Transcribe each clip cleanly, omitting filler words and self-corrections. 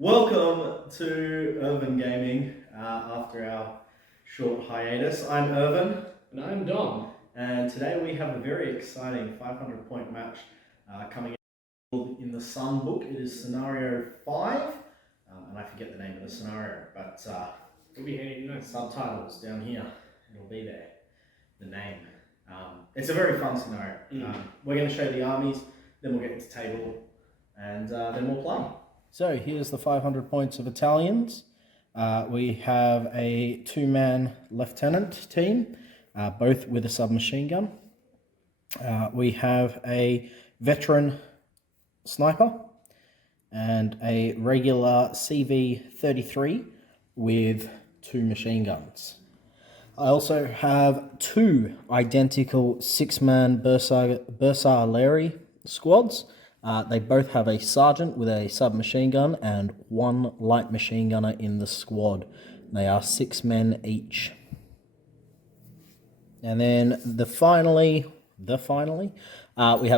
Welcome to Irvin Gaming after our short hiatus. I'm Irvin. And I'm Dom. And today we have a very exciting 500 point match coming in the Sun book. It is scenario 5, and I forget the name of the scenario, but it'll be handy to know. Subtitles down here, it'll be there, the name. It's a very fun scenario. We're going to show the armies, then we'll get into table, and then we'll play. So here's the 500 points of Italians. We have a 2-man lieutenant team, both with a submachine gun. We have a veteran sniper and a regular CV-33 with 2 machine guns. I also have 2 identical 6-man Bersaglieri squads. They both have a sergeant with a submachine gun and 1 light machine gunner in the squad. They are 6 men each. And then finally, we have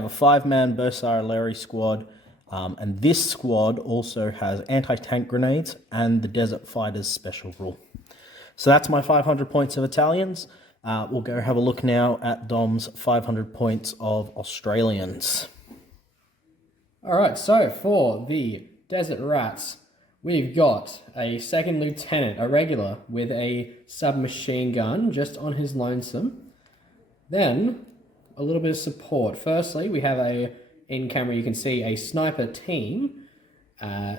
a 5-man Bersaglieri squad, and this squad also has anti-tank grenades and the Desert Fighters special rule. So that's my 500 points of Italians. We'll go have a look now at Dom's 500 points of Australians. Alright, so for the Desert Rats, we've got a 2nd lieutenant, a regular, with a submachine gun just on his lonesome. Then, a little bit of support. Firstly, we have in camera you can see a sniper team.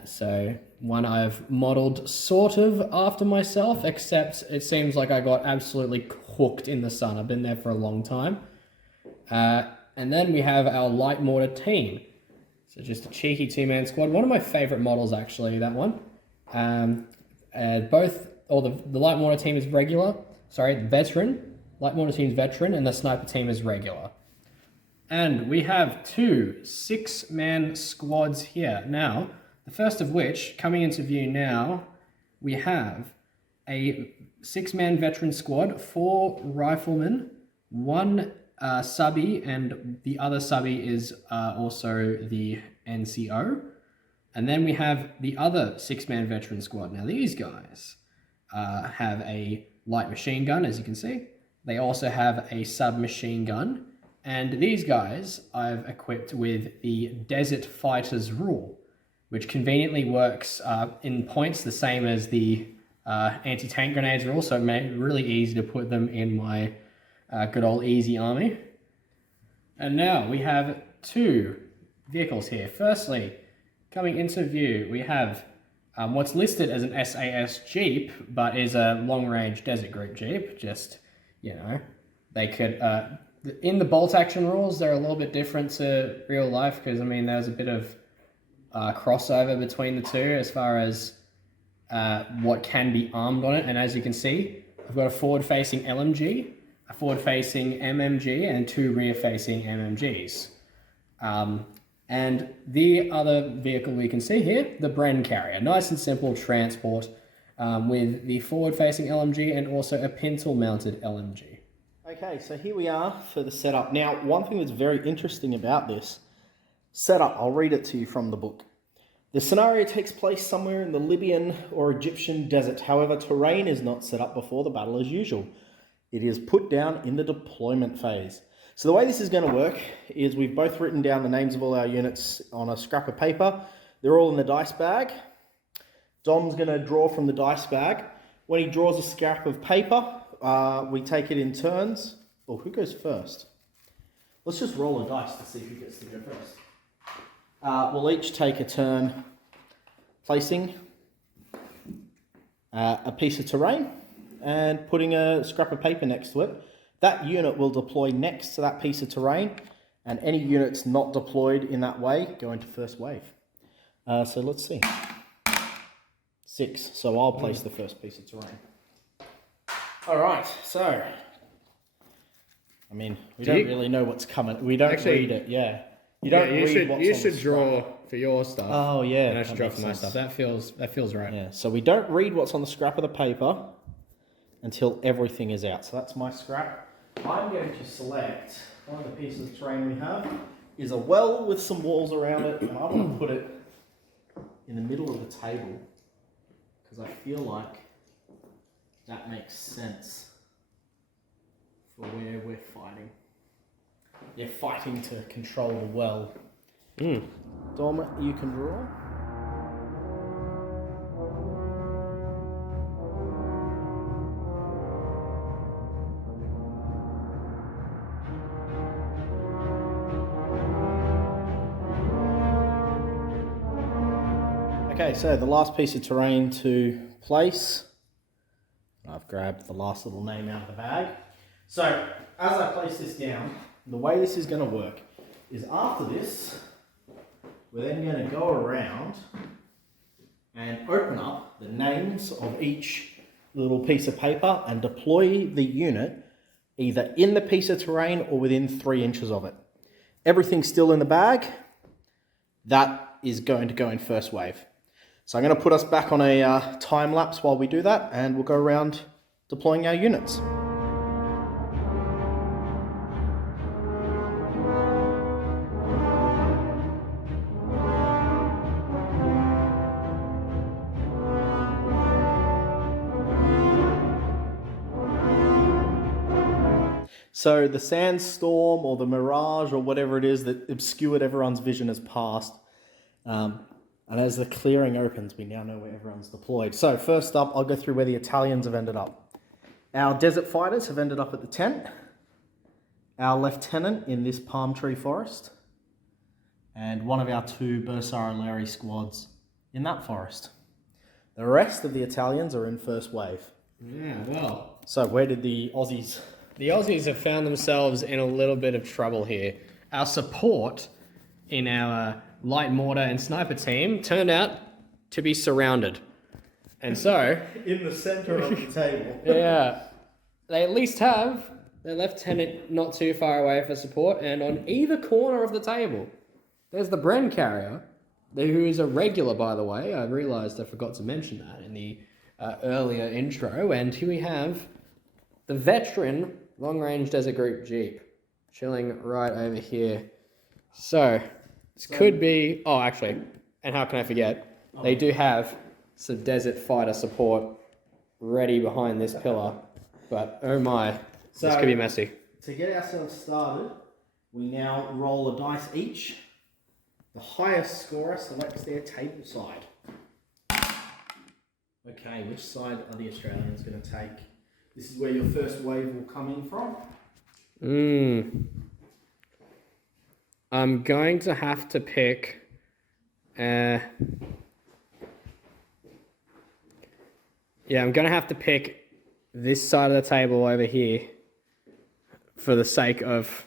So one I've modelled sort of after myself, except it seems like I got absolutely cooked in the sun. I've been there for a long time. And then we have our light mortar team. So just a cheeky 2-man squad. One of my favourite models, actually, that one. The light mortar team is regular. Sorry, veteran. Light mortar team is veteran, and the sniper team is regular. And we have 2 6-man squads here. Now, the first of which, coming into view now, we have a 6-man veteran squad, 4 riflemen, 1 subby, and the other subby is also the NCO. And then we have the other 6-man veteran squad. Now these guys have a light machine gun, as you can see. They also have a submachine gun. And these guys I've equipped with the Desert Fighters rule, which conveniently works in points the same as the anti-tank grenades rule, so it made it really easy to put them in my good old easy army. And now we have 2 vehicles here. Firstly, coming into view, we have what's listed as an SAS Jeep, but is a long-range desert group Jeep. Just, you know, they could, in the bolt action rules, they're a little bit different to real life, because, I mean, there's a bit of crossover between the two as far as what can be armed on it. And as you can see, I've got a forward-facing LMG, a forward-facing MMG, and 2 rear-facing MMGs. And the other vehicle we can see here, the Bren carrier. Nice and simple transport with the forward-facing LMG and also a pintle-mounted LMG. Okay, so here we are for the setup. Now, one thing that's very interesting about this setup, I'll read it to you from the book. The scenario takes place somewhere in the Libyan or Egyptian desert. However, terrain is not set up before the battle as usual. It is put down in the deployment phase. So the way this is going to work is we've both written down the names of all our units on a scrap of paper. They're all in the dice bag. Dom's going to draw from the dice bag. When he draws a scrap of paper, we take it in turns. Oh, who goes first? Let's just roll a dice to see who gets to go first. We'll each take a turn placing a piece of terrain and putting a scrap of paper next to it. That unit will deploy next to that piece of terrain, and any units not deployed in that way go into first wave. So let's see. 6, so I'll place the first piece of terrain. All right, so, I mean, we don't really know what's coming. We don't read it, yeah. You don't read what's on the You should draw for your stuff. Oh, yeah. And I should draw for my stuff. That feels right. Yeah, so we don't read what's on the scrap of the paper until everything is out. So that's my scrap. I'm going to select one of the pieces of terrain we have is a well with some walls around it, and I want to put it in the middle of the table because I feel like that makes sense for where we're fighting. You're fighting to control the well. Dom, you can draw. Okay, so the last piece of terrain to place. I've grabbed the last little name out of the bag. So, as I place this down, the way this is going to work is after this, we're then going to go around and open up the names of each little piece of paper and deploy the unit either in the piece of terrain or within 3 inches of it. Everything's still in the bag. That is going to go in first wave. So I'm going to put us back on a time lapse while we do that, and we'll go around deploying our units. So the sandstorm or the mirage or whatever it is that obscured everyone's vision has passed. And as the clearing opens, we now know where everyone's deployed. So first up, I'll go through where the Italians have ended up. Our desert fighters have ended up at the tent. Our lieutenant in this palm tree forest. And one of our 2 Bersaglieri squads in that forest. The rest of the Italians are in first wave. Yeah, well. So where did the Aussies... The Aussies have found themselves in a little bit of trouble here. Our support in our light mortar and sniper team turned out to be surrounded. And so... in the center of the table. Yeah. They at least have their lieutenant not too far away for support, and on either corner of the table, there's the Bren carrier, who is a regular, by the way. I realised I forgot to mention that in the earlier intro. And here we have the veteran long-range desert group Jeep chilling right over here. So... this could be... oh, actually, and how can I forget? They do have some desert fighter support ready behind this pillar. But, oh my, this could be messy. To get ourselves started, we now roll a dice each. The highest scorer selects their table side. Okay, which side are the Australians going to take? This is where your first wave will come in from. I'm going to have to pick... yeah, I'm going to have to pick this side of the table over here for the sake of...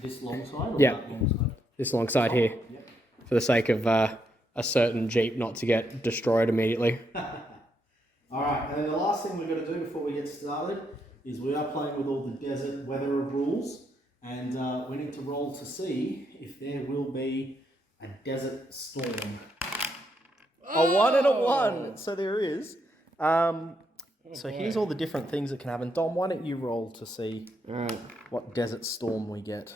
this long side? Or yeah, that long side? This long side here. Yep. For the sake of a certain Jeep not to get destroyed immediately. Alright, and then the last thing we've got to do before we get started is we are playing with all the desert weather rules. And we need to roll to see if there will be a desert storm. A 1 and a 1. So there is. So here's all the different things that can happen. Dom, why don't you roll to see what desert storm we get?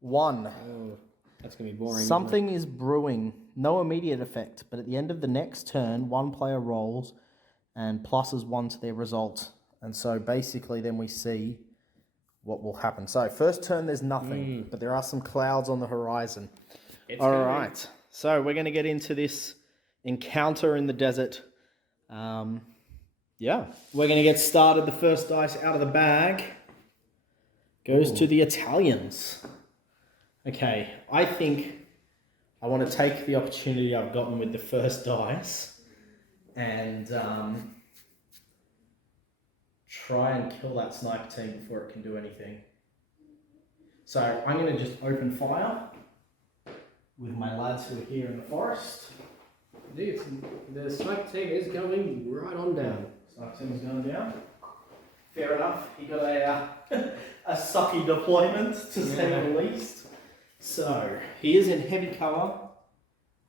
1. Oh, that's going to be boring. Something is brewing. No immediate effect, but at the end of the next turn, one player rolls and pluses 1 to their result. And so basically then we see what will happen. So first turn there's nothing, but there are some clouds on the horizon. All right, so we're going to get into this encounter in the desert. Yeah, we're going to get started. The first dice out of the bag goes to the Italians. Okay, I think I want to take the opportunity I've gotten with the first dice and try and kill that sniper team before it can do anything. So I'm going to just open fire with my lads who are here in the forest. Dude, the sniper team is going right on down. Sniper team is going down. Fair enough. He got a sucky deployment to say the least. So he is in heavy cover.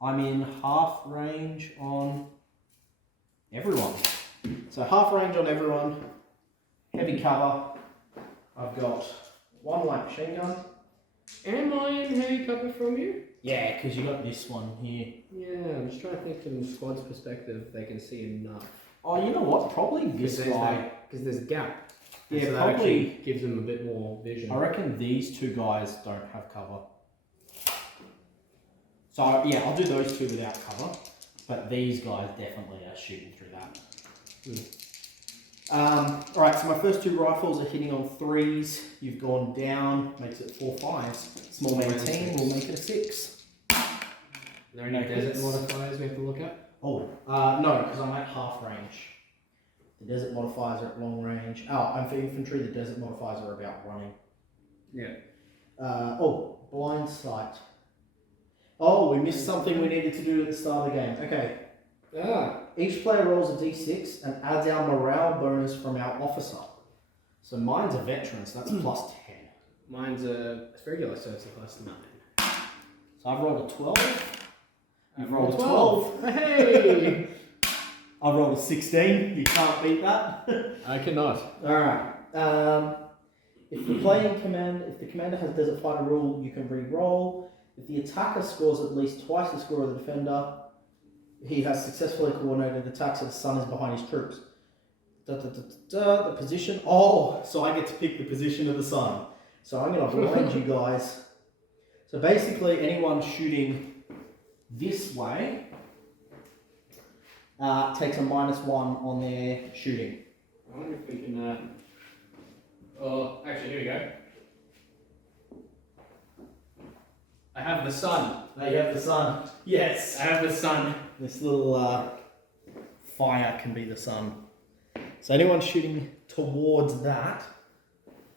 I'm in half range on everyone. So half range on everyone. Heavy cover. I've got 1 light machine gun, Am I in heavy cover from you? Yeah, because you got this one here. Yeah, I'm just trying to think from the squad's perspective if they can see enough. Oh, you know what? Probably this guy. Because there's a gap. Yeah, so that probably actually gives them a bit more vision. I reckon these two guys don't have cover. So yeah, I'll do those two without cover, but these guys definitely are shooting through that. Alright, so my first two rifles are hitting on 3s. You've gone down, makes it 4 5s. Small man team will make it a 6. Are there any desert modifiers we have to look at? Oh, no, because I'm at half range. The desert modifiers are at long range. Oh, and for infantry, the desert modifiers are about running. Yeah. Blind sight. Oh, we missed something we needed to do at the start of the game. Okay. Each player rolls a d6 and adds our morale bonus from our officer. So mine's a veteran, so that's plus 10. Mine's a regular, so it's a plus 9. So I've rolled a 12. You've rolled a 12. Hey! I've rolled a 16. You can't beat that. I cannot. Alright. If the commander has desert fighter rule, you can re-roll. If the attacker scores at least twice the score of the defender, he has successfully coordinated attacks so the sun is behind his troops. The position. Oh, so I get to pick the position of the sun. So I'm going to blind you guys. So basically, anyone shooting this way takes a -1 on their shooting. I wonder if we can. Actually, here we go. I have the sun. There you have the sun. Yes. I have the sun. This little fire can be the sun. So anyone shooting towards that,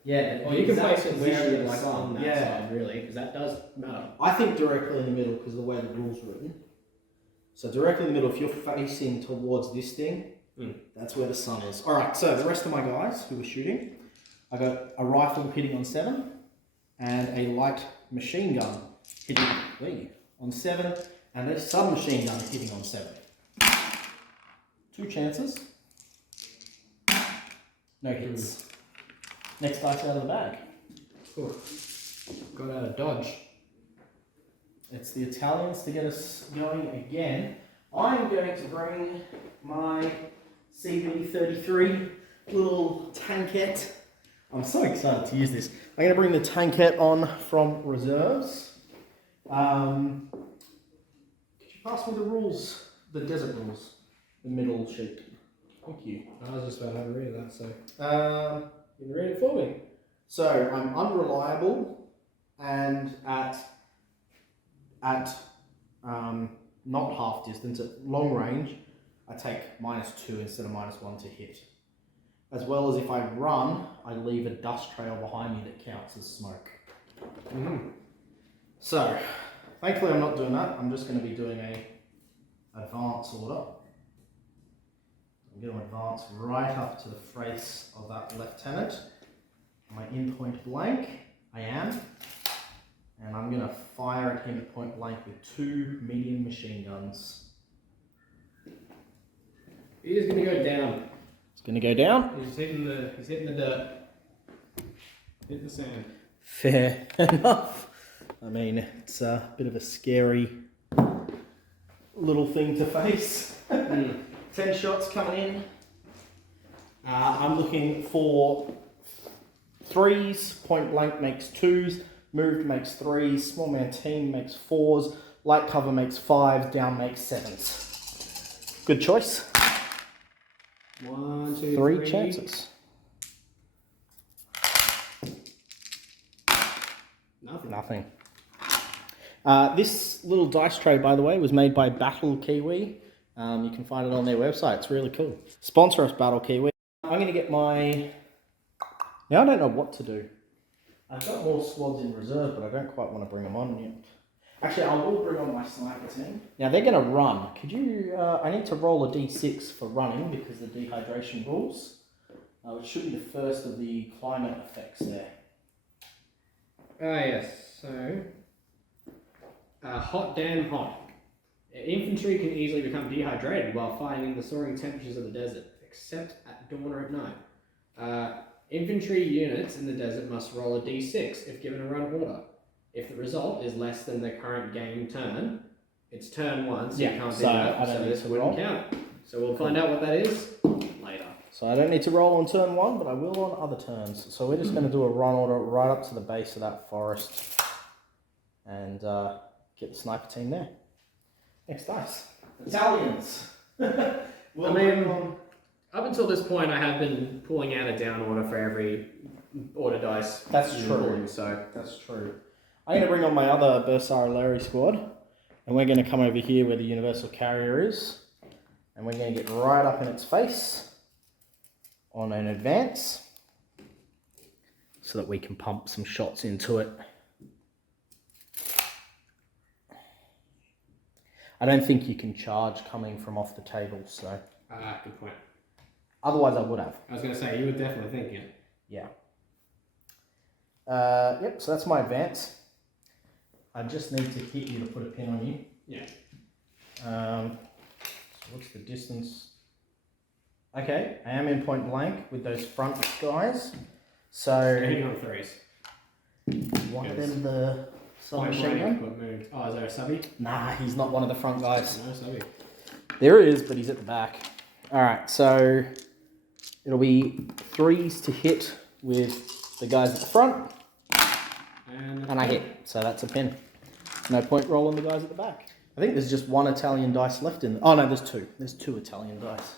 yeah. Well, you can place it where you like sun. on that side, really, because that does matter. I think directly in the middle because of the way the rule's written. So directly in the middle, if you're facing towards this thing, that's where the sun is. All right. So the rest of my guys who were shooting, I got a rifle hitting on 7, and a light machine gun hitting on 7, and a submachine gun hitting on 7. 2 chances. No hits. Next dice out of the bag. Cool. Got out of dodge. It's the Italians to get us going again. I'm going to bring my CB33 little tankette. I'm so excited to use this. I'm going to bring the tankette on from reserves. Could you pass me the rules? The desert rules. The middle sheet. Thank you. I was just about to have a read of that, so. You can read it for me. So I'm unreliable and at not half distance, at long range, I take -2 instead of -1 to hit. As well as if I run, I leave a dust trail behind me that counts as smoke. So, thankfully I'm not doing that. I'm just going to be doing a advance order. I'm going to advance right up to the face of that lieutenant. Am I in point blank? I am. And I'm going to fire at him at point blank with 2 medium machine guns. He's going to go down. It's going to go down. He's hitting the dirt. Hitting the sand. Fair enough. I mean, it's a bit of a scary little thing to face. 10 shots coming in. I'm looking for 3s, point blank makes 2s, moved makes 3s, small man team makes 4s, light cover makes 5s, down makes 7s. Good choice. 1, 2, 3 chances. Nothing. This little dice tray, by the way, was made by Battle Kiwi. You can find it on their website. It's really cool. Sponsor us, Battle Kiwi. I'm going to get my... Now I don't know what to do. I've got more squads in reserve, but I don't quite want to bring them on yet. Actually, I will bring on my sniper team. Now they're going to run. Could you... I need to roll a d6 for running because of the dehydration rules. Which should be the first of the climate effects there. Yes. So... hot, damn hot. Infantry can easily become dehydrated while fighting in the soaring temperatures of the desert, except at dawn or at night. Infantry units in the desert must roll a d6 if given a run order. If the result is less than the current game turn, it's turn 1, so Yeah, you can't do so that. I don't So need this to wouldn't roll. count. So we'll find out what that is later. So I don't need to roll on turn 1, but I will on other turns. So we're just going to do a run order right up to the base of that forest and get the sniper team there. Next dice. Italians. I mean, up until this point, I have been pulling out a down order for every order dice. That's true. Pulling, so That's true. I'm going to bring on my other Bersaglieri squad, and we're going to come over here where the universal carrier is, and we're going to get right up in its face on an advance so that we can pump some shots into it. I don't think you can charge coming from off the table, so good point. otherwise I would have. I was going to say, you would definitely think it. Yeah. Yep, so that's my advance. I just need to hit you to put a pin on you. Yeah. So what's the distance? Okay, I am in point blank with those front guys. So Hitting on 3s. one of Yes. them the submachine gun. Got moved. Oh, is there a subby? Nah, he's not one of the front guys. No subby. There is, but he's at the back. Alright, so it'll be 3s to hit with the guys at the front. And I hit, so that's a pin. No point roll on the guys at the back. I think there's just one Italian dice left in. Oh no, there's 2. There's 2 Italian dice.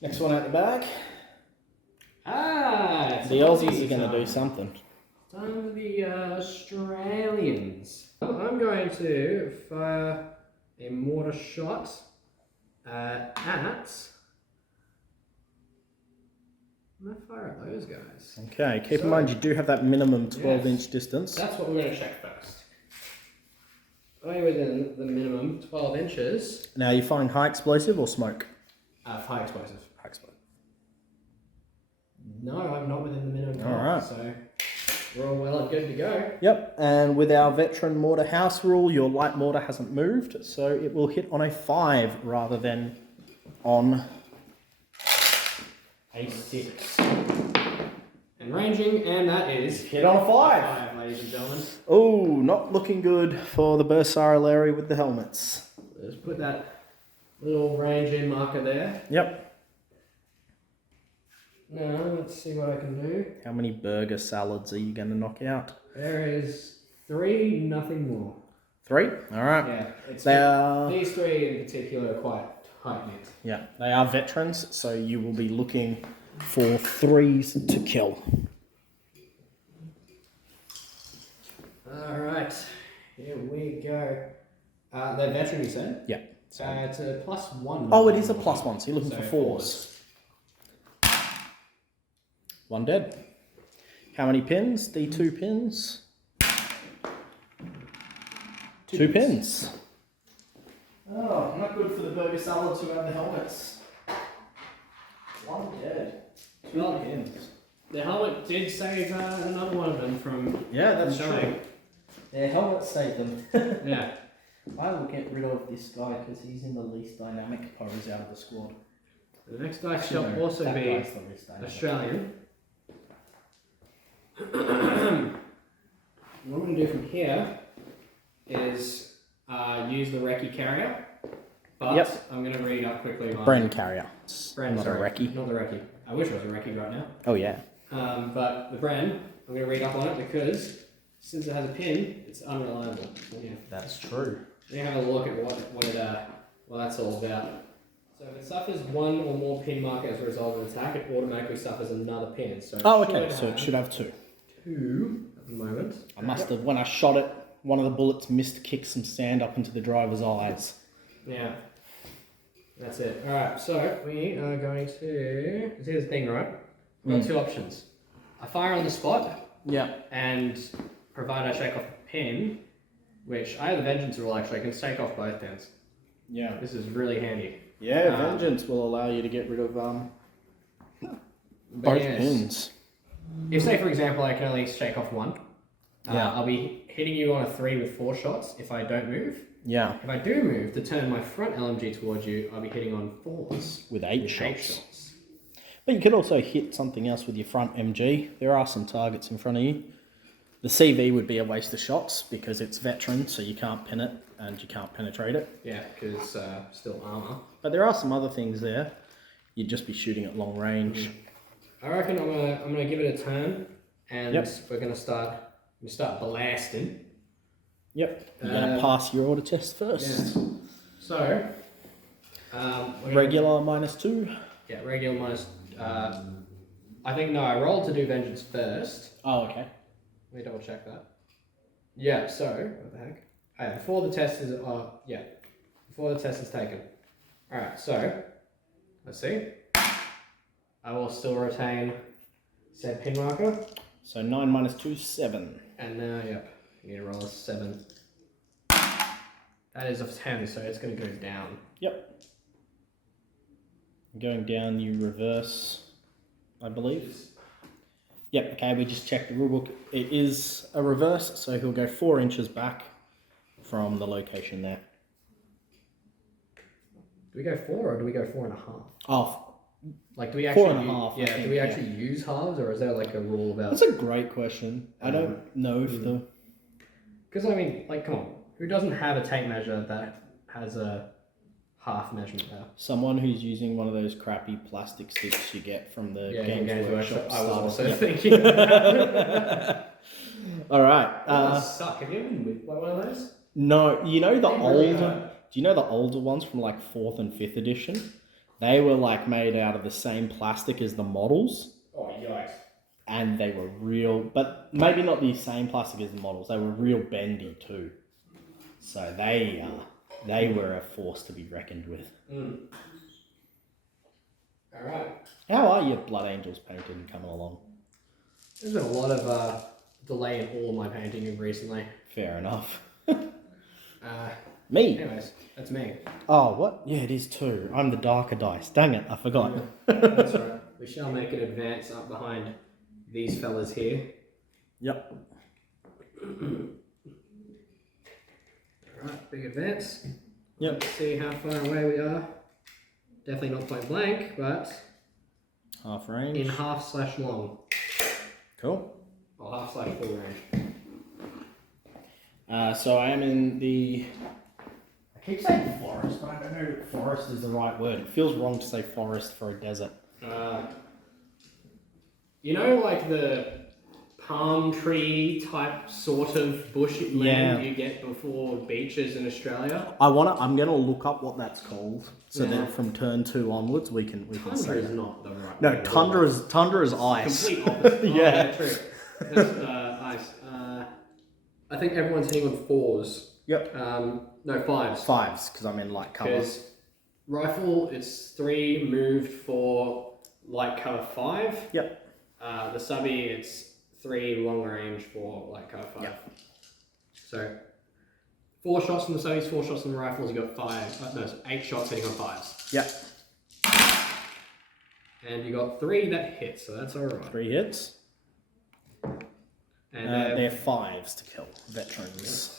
Next one out the back. Ah! The Aussies are going to do something. Time for the Australians. I'm going to fire a mortar shot at... I'm going to fire at those guys. Okay, keep in mind you do have that minimum 12-inch distance. That's what we're going to check first. Are you within the minimum 12 inches? Now, are you firing high explosive or smoke? High explosive. High explosive. No, I'm not within the minimum 12. Alright. So we're all well and good to go. Yep, and with our veteran mortar house rule, your light mortar hasn't moved, so it will hit on a 5 rather than on a 6. And ranging, and that is Hit on a 5. 5, ladies and gentlemen. Oh, not looking good for the Bersaglieri with the helmets. Let's put that little ranging marker there. Yep. Now, let's see what I can do. How many burger salads are you going to knock out? There is 3, nothing more. 3? Alright. Yeah, it's They are... these 3 in particular are quite tight-knit. Yeah, they are veterans, so you will be looking for 3s to kill. Alright, here we go. They're veteran, you said? Yeah. So it's a +1. Oh, it is a +1, so you're looking So for 4s. 1 dead. How many pins? D2 pins. 2 pins. Oh, not good for the burger salads who have the helmets. 1 dead. 2 pins. The helmet did save another one of them from... Yeah, that's dying. true. Their helmets saved them. Yeah. I will get rid of this guy because he's in the least dynamic pose out of the squad. The next dice shall No, also that be guy's the least dynamic. Australian. What I'm going to do from here is use the recce carrier, but Yep. I'm going to read up quickly my... Bren carrier. Bren, not sorry. a recce. Not the recce. I wish it was a recce right now. Oh yeah. But the Bren, I'm going to read up on it because since it has a pin, it's unreliable. So yeah, That's true. we have a look at what that's all about. So if it suffers 1 or more pin marker as a result of an attack, it automatically suffers another pin. So Oh, okay. So it should have 2. 2 at the moment. I must have, when I shot it, one of the bullets missed to kick some sand up into the driver's eyes. Yeah. That's it. Alright, so we are going to... Here's the thing, right? We've got 2 options. I fire on the spot, Yeah. and provided I shake off a pin, which I have the Vengeance rule actually, I can shake off both pins. Yeah. This is really handy. Yeah, Vengeance will allow you to get rid of But both yes, pins. If, say, for example, I can only shake off 1, Yeah. I'll be hitting you on a 3 with 4 shots if I don't move. Yeah. If I do move, to turn my front LMG towards you, I'll be hitting on 4s. With 8 with shots. But you could also hit something else with your front MG. There are some targets in front of you. The CV would be a waste of shots because it's veteran, so you can't pin it and you can't penetrate it. Yeah, because still armor. But there are some other things there. You'd just be shooting at long range. I reckon I'm gonna give it a turn, and we're gonna start blasting. Yep. You're gonna pass your order test first. Yeah. So, regular -2. Yeah, regular minus. I think no. I rolled to do vengeance first. Oh, okay. Let me double check that. Yeah. So what the heck? Oh, yeah, before the test is before the test is taken. All right. So let's see. I will still retain said pin marker. So 9 - 2, 7. And now, you need to roll a 7. That is a 10, so it's going to go down. Yep. Going down, you reverse, I believe. Yep, okay, we just checked the rulebook. It is a reverse, so he'll go 4 inches back from the location there. Do we go 4 or do we go 4.5? Oh, like, do we actually 4.5? Yeah, do we actually use halves, or is there like a rule about? That's a great question. I don't know if the. Because I mean, like, come on, who doesn't have a tape measure that has a half measurement there? Someone who's using one of those crappy plastic sticks you get from the Games Workshop. I was also thinking. All right. Suck. Have you ever been with one of those? No, you know the Really older. Do you know the older ones from like 4th and 5th edition? They were like made out of the same plastic as the models. Oh, yikes. And they were real, but maybe not the same plastic as the models. They were real bendy too. So they were a force to be reckoned with. All right. How are your Blood Angels painting coming along? There's been a lot of delay in all of my painting recently. Fair enough. Me? Anyways, that's me. Oh, what? Yeah, it is too. I'm the darker dice. Dang it, I forgot. That's right. We shall make an advance up behind these fellas here. Yep. Alright, big advance. Yep. Let's see how far away we are. Definitely not point blank, but Half range. in half/long. Cool. Or half/full range. So I am in the... I keep saying forest, but I don't know if forest is the right word. It feels wrong to say forest for a desert. You know, like the palm tree type sort of bush land you get before beaches in Australia? I'm gonna look up what that's called, so that from turn 2 onwards we can Tundra say is that. not the right No, word. tundra is ice. Complete opposite. Yeah. True. That's ice. I think everyone's hitting on 4s. Yep. No, 5s. 5s, because I'm in light cover. Because rifle, it's 3 moved for light cover 5. Yep. The subby, it's 3 long range for light cover 5. Yep. So 4 shots from the subbies, 4 shots from the rifles. You got 8 shots hitting on 5s. Yep. And you got 3 that hit, so that's all right. 3 hits. And they're 5s to kill veterans.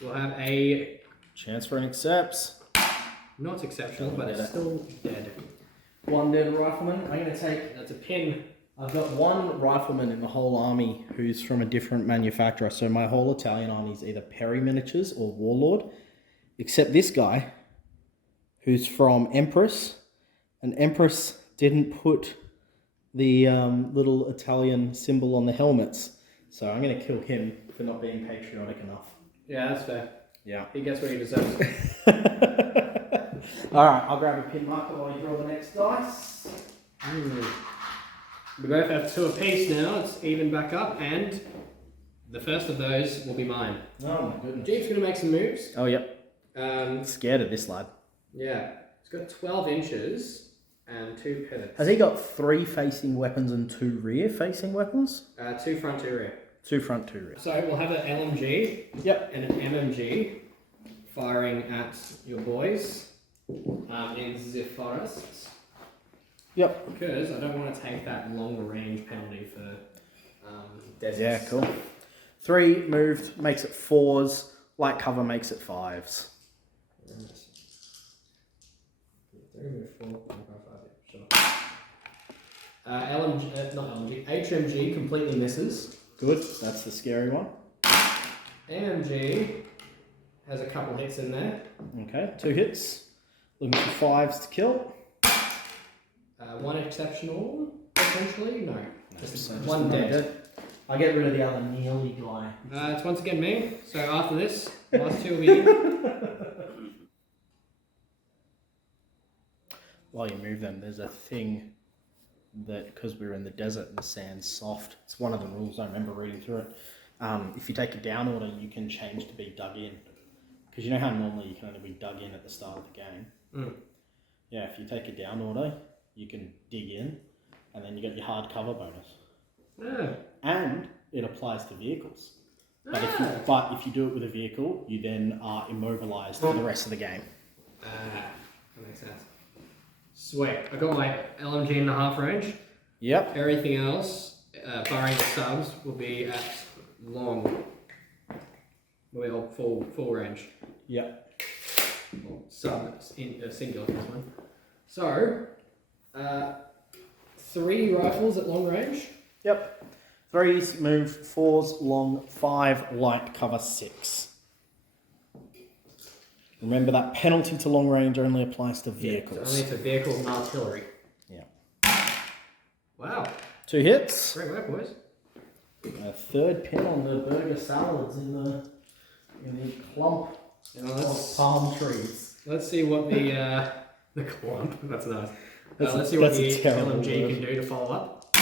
We'll have a Chance for an accepts. not exceptional, but it's still dead. 1 dead rifleman. I'm going to take... That's a pin. I've got 1 rifleman in the whole army who's from a different manufacturer. So my whole Italian army is either Perry Miniatures or Warlord. Except this guy, who's from Empress. And Empress didn't put the little Italian symbol on the helmets. So I'm going to kill him for not being patriotic enough. Yeah, that's fair. Yeah. He gets what he deserves. Alright, I'll grab a pin marker while you draw the next dice. We both have 2 apiece now. It's even back up, and the first of those will be mine. Oh my goodness. Jeep's going to make some moves. Oh, yep. Scared of this lad. Yeah. It's got 12 inches and 2 pivots. Has he got 3 facing weapons and 2 rear facing weapons? 2 front, 2 rear. 2 front, 2 rear. So we'll have an LMG and an MMG firing at your boys in the forests. Yep. Because I don't want to take that long range penalty for deserts. Yeah, cool. 3 moved, makes it 4s. Light cover makes it 5s. 3 move 4, 1, 5, sure. LMG, not LMG, HMG completely misses. Good. That's the scary one. AMG has a couple hits in there. Okay, 2 hits. Looking for 5s to kill. One exceptional, potentially? No. Just So one dead. I'll get rid of the other nearly guy. It's once again me. So after this, last 2 will be you. While you move them, there's a thing that, because we're in the desert and the sand's soft, it's one of the rules, I remember reading through it. If you take a down order, you can change to be dug in. Because you know how normally you can only be dug in at the start of the game? Mm. Yeah, if you take a down order, you can dig in, and then you get your hard cover bonus. Yeah. And it applies to vehicles. But if you do it with a vehicle, you then are immobilized for the rest of the game. That makes sense. Sweet. I got my LMG in the half range. Yep. Everything else, barring the subs, will be at long. We're all full range. Yep. Well, sub in singular for this one. So, 3 rifles at long range. Yep. 3s move, 4s long, 5 light cover 6. Remember that penalty to long range only applies to vehicles. Only to vehicles and artillery. Yeah. Wow. 2 hits. Great work, boys. A 3rd pin on the burger salads in the clump of palm trees. Let's see what the clump. That's nice. Let's see what the LMG can do to follow up.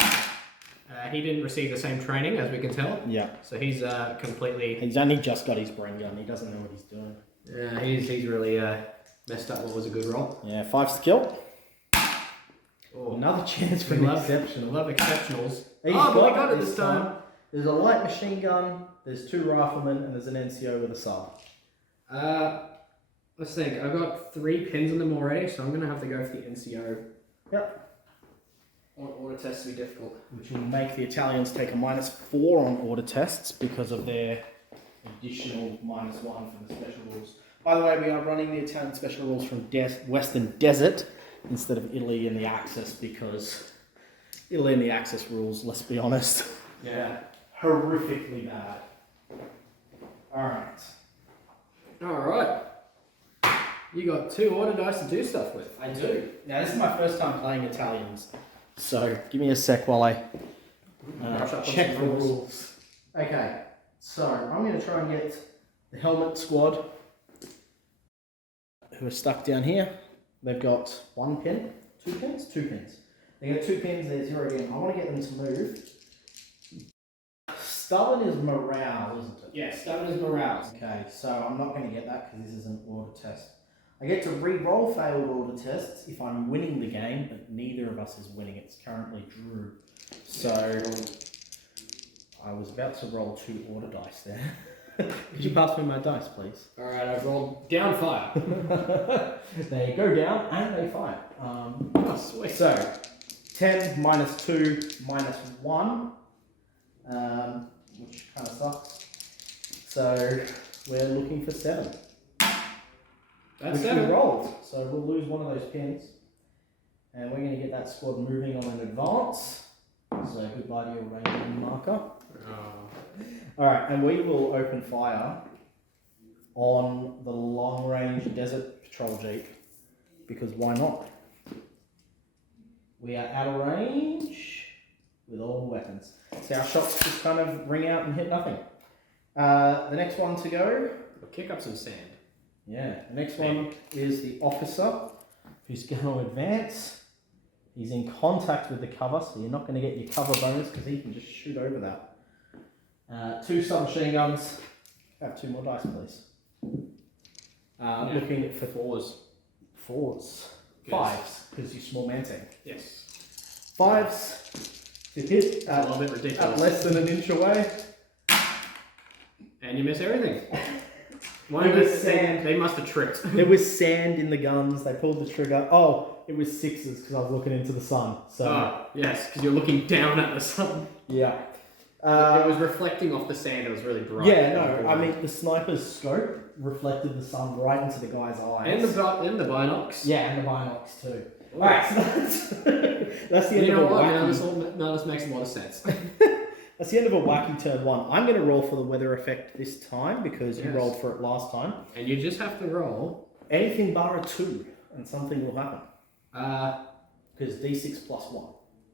He didn't receive the same training, as we can tell. Yeah. So he's completely... He's only just got his brain gun. He doesn't know what he's doing. Yeah, he's really messed up what was a good roll. Yeah, 5s to kill. Oh. Another chance for an exceptional. I love exceptionals. But we got it this time. There's a light machine gun, there's 2 riflemen, and there's an NCO with a sub. Let's think. I've got 3 pins on them already, so I'm going to have to go for the NCO. Yep. Order tests will be difficult. Which will make the Italians take a -4 on order tests because of their additional -1 from the special rules. By the way, we are running the Italian special rules from Western Desert instead of Italy in the Axis because Italy in the Axis rules, let's be honest, Yeah. horrifically bad. Alright. Alright. You got 2 order dice to do stuff with. I do. Now, this is my first time playing Italians, so give me a sec while I check the rules. Okay, so I'm going to try and get the helmet squad who are stuck down here. They've got 1 pin, 2 pins, 2 pins. They got 2 pins, they're zeroed in. I want to get them to move. Stubborn is morale, isn't it? Yeah, stubborn is morale. Okay, so I'm not going to get that because this is an order test. I get to re-roll failed order tests if I'm winning the game, but neither of us is winning. It's currently Drew. So I was about to roll 2 order dice there. Could you pass me my dice, please? Alright, I've rolled down 5. They go down and they fire. Oh, sweet. So 10 minus 2 minus 1, which kind of sucks. So we're looking for 7. That's which 7. we rolled. So we'll lose one of those pins. And we're going to get that squad moving on in advance. So goodbye to your random marker. Alright, and we will open fire on the long range desert patrol jeep. Because why not? We are out of range with all the weapons. So our shots just kind of ring out and hit nothing. The next one to go. We'll kick up some sand. Yeah, the next one is the officer who's going to advance. He's in contact with the cover, so you're not going to get your cover bonus because he can just shoot over that. 2 submachine guns. Have 2 more dice, please. Looking for 4s. 4s. 5s, because you're small manting. Yes. 5s to hit a little bit ridiculous. at less than an inch away. And you miss everything. It was sand. They must have tripped. There was sand in the guns. They pulled the trigger. Oh, it was 6s because I was looking into the sun. So yes, because you're looking down at the sun. yeah. It was reflecting off the sand. It was really bright. Yeah, no. I mean, the sniper's scope reflected the sun right into the guy's eyes. And the binocs. Yeah, and the binocs too. Alright, so that's the end you of know the what? wacky. Now this makes a lot of sense. That's the end of a wacky turn 1. I'm going to roll for the weather effect this time because you rolled for it last time. And you just have to roll anything bar a 2 and something will happen. Because D6 plus 1.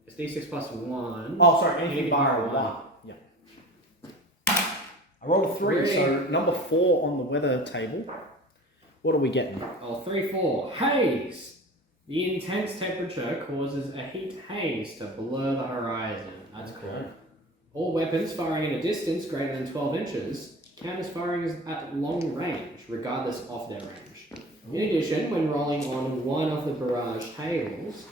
It's D6 plus 1. Oh, sorry, anything bar a 1. Yeah. I rolled a 3, so number 4 on the weather table. What are we getting? Oh, 3, 4. Haze. The intense temperature causes a heat haze to blur the horizon. That's cool. All weapons firing in a distance greater than 12 inches count as firing at long range, regardless of their range. In addition, when rolling on one of the barrage tables,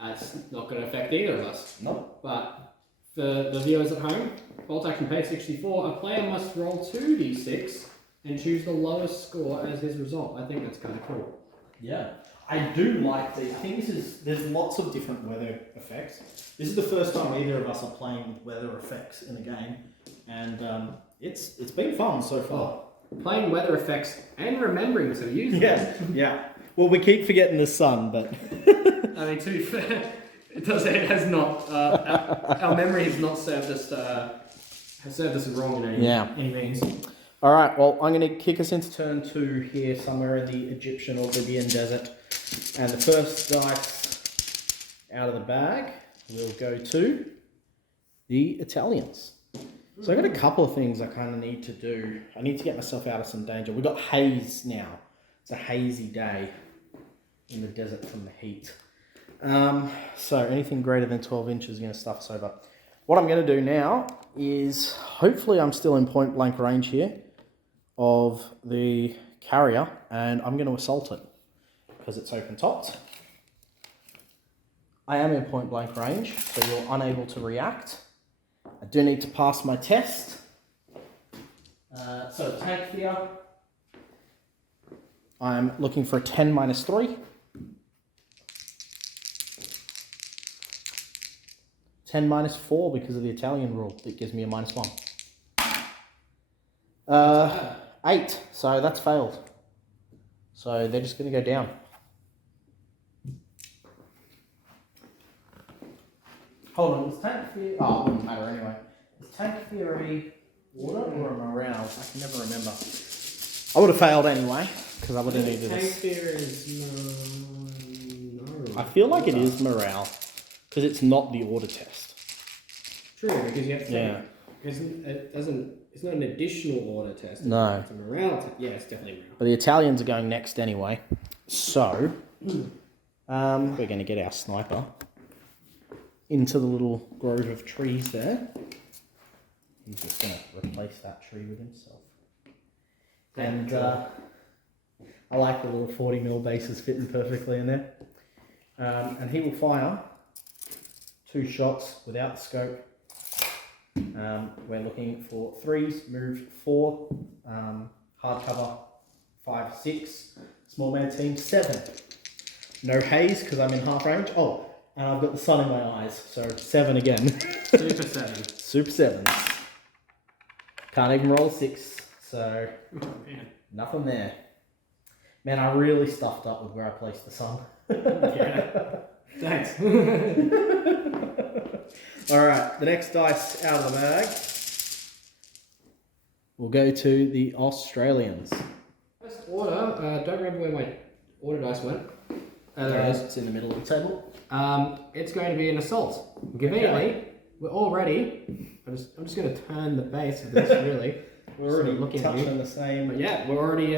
that's not going to affect either of us. Nope. But for the viewers at home, bolt action page 64, a player must roll 2d6 and choose the lowest score as his result. I think that's kind of cool. Yeah. I do like the. I think there's lots of different weather effects. This is the first time either of us are playing with weather effects in a game, and it's been fun so far. Playing weather effects and remembering to use them. Yeah. Well, we keep forgetting the sun, but I mean, to be fair, it has not. Our memory has not served us wrong in any means. All right. Well, I'm going to kick us into turn 2 here, somewhere in the Egyptian or Libyan desert. And the first dice out of the bag will go to the Italians. So I've got a couple of things I kind of need to do. I need to get myself out of some danger. We've got haze now. It's a hazy day in the desert from the heat. So anything greater than 12 inches is going to stuff us over. What I'm going to do now is, hopefully I'm still in point blank range here of the carrier, and I'm going to assault it. Because it's open topped. I am in point blank range, so you're unable to react. I do need to pass my test. So tank fear. I'm looking for a 10 minus 3. 10 minus 4 because of the Italian rule. It gives me a minus 1. 8, so that's failed. So they're just going to go down. Hold on, is tank theory... Oh, it wouldn't matter anyway. Is tank theory water or a morale? I can never remember. I would have failed anyway, because I would have needed this. Tank theory is no. I feel like it is morale, because it's not the order test. True, because you have to... It's not an additional order test. No. It's a morale test. Yeah, it's definitely morale. But the Italians are going next anyway. So, we're going to get our sniper into the little grove of trees there. He's just going to replace that tree with himself. And I like the little 40mm bases fitting perfectly in there. And he will fire 2 shots without the scope. We're looking for 3s, moved 4, hard cover 5, 6, small man team 7. No haze because I'm in half range. Oh, and I've got the sun in my eyes, so 7 again. Super 7. Super 7s. Can't even roll 6, so nothing there. Man, I really stuffed up with where I placed the sun. Yeah. Thanks. Alright, the next dice out of the bag will go to the Australians. First order, don't remember where my order dice went. There it is. It's in the middle of the table. It's going to be an assault. Conveniently, we're all ready. I'm just going to turn the base of this, really. We're already looking at touching the same. But yeah, we're already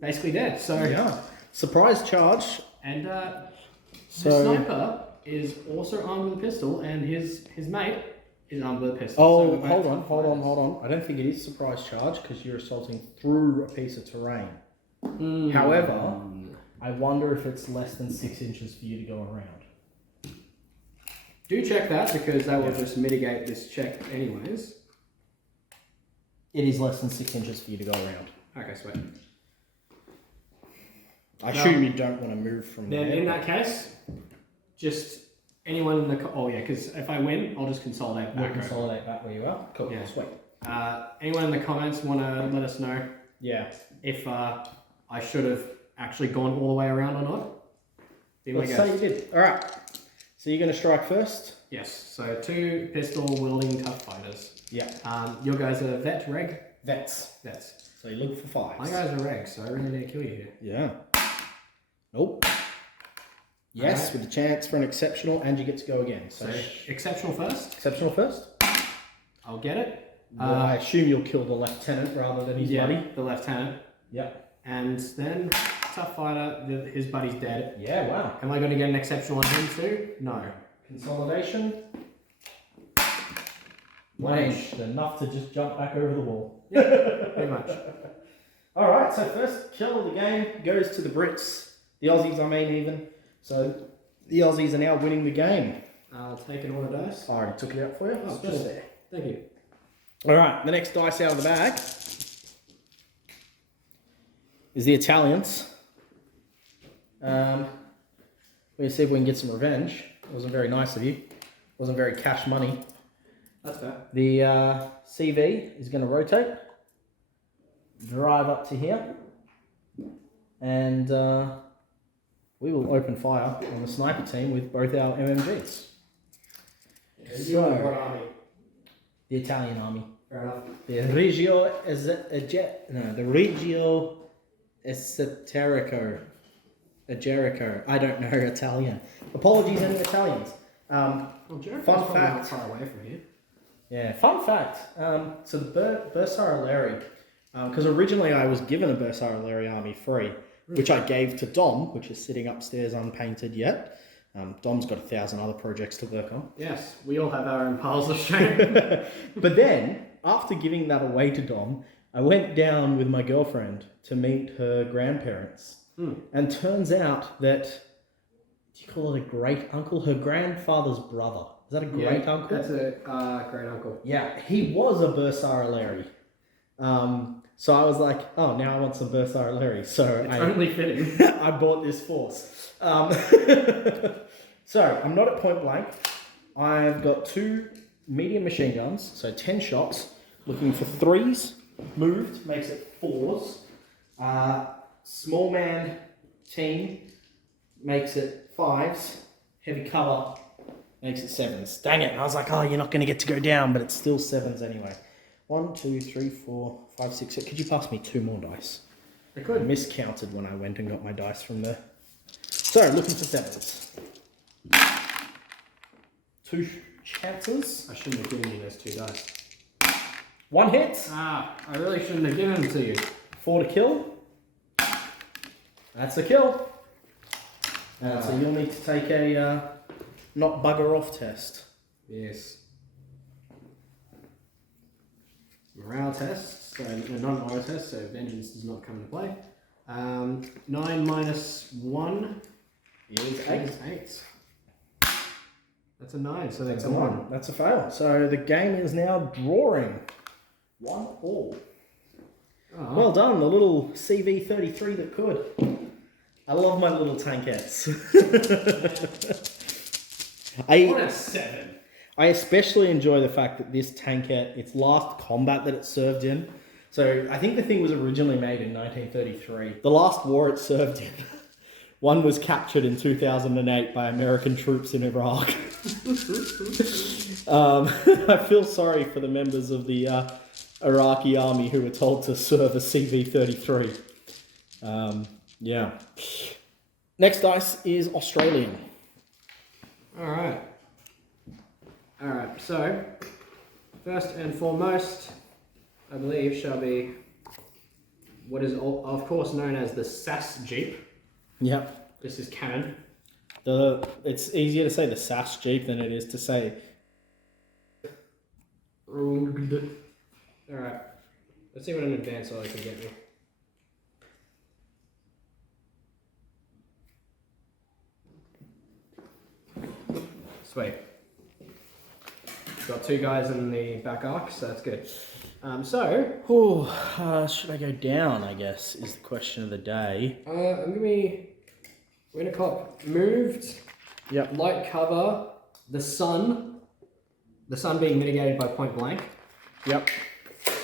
basically dead. So yeah. Surprise charge. And the sniper is also armed with a pistol, and his mate is armed with a pistol. Oh, so hold on. I don't think it is surprise charge because you're assaulting through a piece of terrain. However, I wonder if it's less than 6 inches for you to go around. Do check that because that will just mitigate this check anyways. It is less than 6 inches for you to go around. Okay, sweet. I assume you don't want to move from then there. In that case, just anyone in the... because if I win, I'll just consolidate back. We'll consolidate back where you are. Cool. Yeah. Sweet. Anyone in the comments want to let us know if I should have actually gone all the way around or not? Let's say you did. Alright. So you're going to strike first. Yes. So 2 pistol wielding tough fighters. Yeah. Your guys are vet, reg? Vets. Vets. So you look for 5s. My guys are reg, so I really need to kill you here. Yeah. Nope. Yes, Alright. with the chance for an exceptional, and you get to go again. So exceptional first. Exceptional first. I'll get it. Well, I assume you'll kill the lieutenant rather than his buddy. The lieutenant. Yep. And then tough fighter, his buddy's dead. Yeah, wow. Am I going to get an exceptional on him too? No. Consolidation. 1 inch. Enough to just jump back over the wall. Yeah, pretty much. Alright, so first kill of the game goes to the Brits. The Aussies, I mean, even. So the Aussies are now winning the game. I'll take an order dice. I already took it out for you. Oh, It's cool. just there. Thank you. Alright, the next dice out of the bag is the Italians. We'll see if we can get some revenge. It wasn't very nice of you. It wasn't very cash money. That's fair. The CV is going to rotate, drive up to here, and we will open fire on the sniper team with both our MMGs. So, what army? The Italian army. Fair enough. The Regio Esoterico. Jericho. I don't know Italian. Apologies, any Italians. Well, Jericho's Fun probably fact. not far away from here. Yeah, fun fact. So the Bersaglieri, because originally I was given a Bersaglieri army free, which I gave to Dom, which is sitting upstairs unpainted yet. Dom's got 1,000 other projects to work on. Yes, we all have our own piles of shame. But then, after giving that away to Dom, I went down with my girlfriend to meet her grandparents. And turns out that, do you call it a great uncle? Her grandfather's brother. Is that a great uncle? That's a great uncle. Yeah, he was a Bersaglieri. So I was like, oh, now I want some Bersaglieri. So It's only fitting. I bought this force. So I'm not at point blank. I've got 2 medium machine guns, so 10 shots, looking for 3s. Moved makes it 4s. Small man team makes it 5s. Heavy cover makes it 7s. Dang it! I was like, oh, you're not going to get to go down, but it's still 7s anyway. 1, 2, 3, 4, 5, 6, 7. Could you pass me 2 more dice? I I could. miscounted when I went and got my dice from there. So, looking for 7s. 2 chances. I shouldn't have given you those 2 dice. 1 hit. I really shouldn't have given them to you. 4 to kill. That's a kill. So you'll need to take a not bugger off test. Yes. Morale test, so non-morale test, so vengeance does not come into play. 9 minus 1 Is is 8. That's a 9, so that's a 1. That's a fail. So the game is now drawing 1-1. Oh. Well done, the little CV33 that could. I love my little tankettes. What a 7. I especially enjoy the fact that this tankette, its last combat that it served in. So I think the thing was originally made in 1933. The last war it served in. One was captured in 2008 by American troops in Iraq. I feel sorry for the members of the Iraqi army who were told to serve a CV-33. Yeah. Next dice is Australian. Alright, so first and foremost, I believe, shall be what is of course known as the SAS Jeep. Yep. This is canon. It's easier to say the SAS Jeep than it is to say. Alright, let's see what an advance order can get me. Sweet. Got 2 guys in the back arc, so that's good. Should I go down, I guess, is the question of the day. we're gonna cop moved, Yep. light cover, the sun being mitigated by point blank. Yep.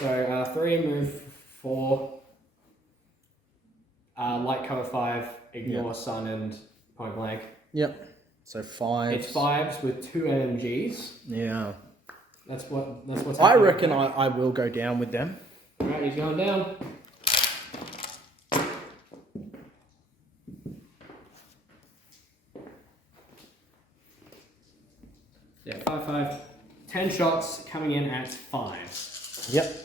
So 3, move 4, light cover 5, ignore sun and point blank. Yep. So 5. It's 5s with 2 MMGs. Yeah. That's what's I happening. reckon I will go down with them. Alright, he's going down. Yeah, 5-5. 10 shots coming in at 5. Yep.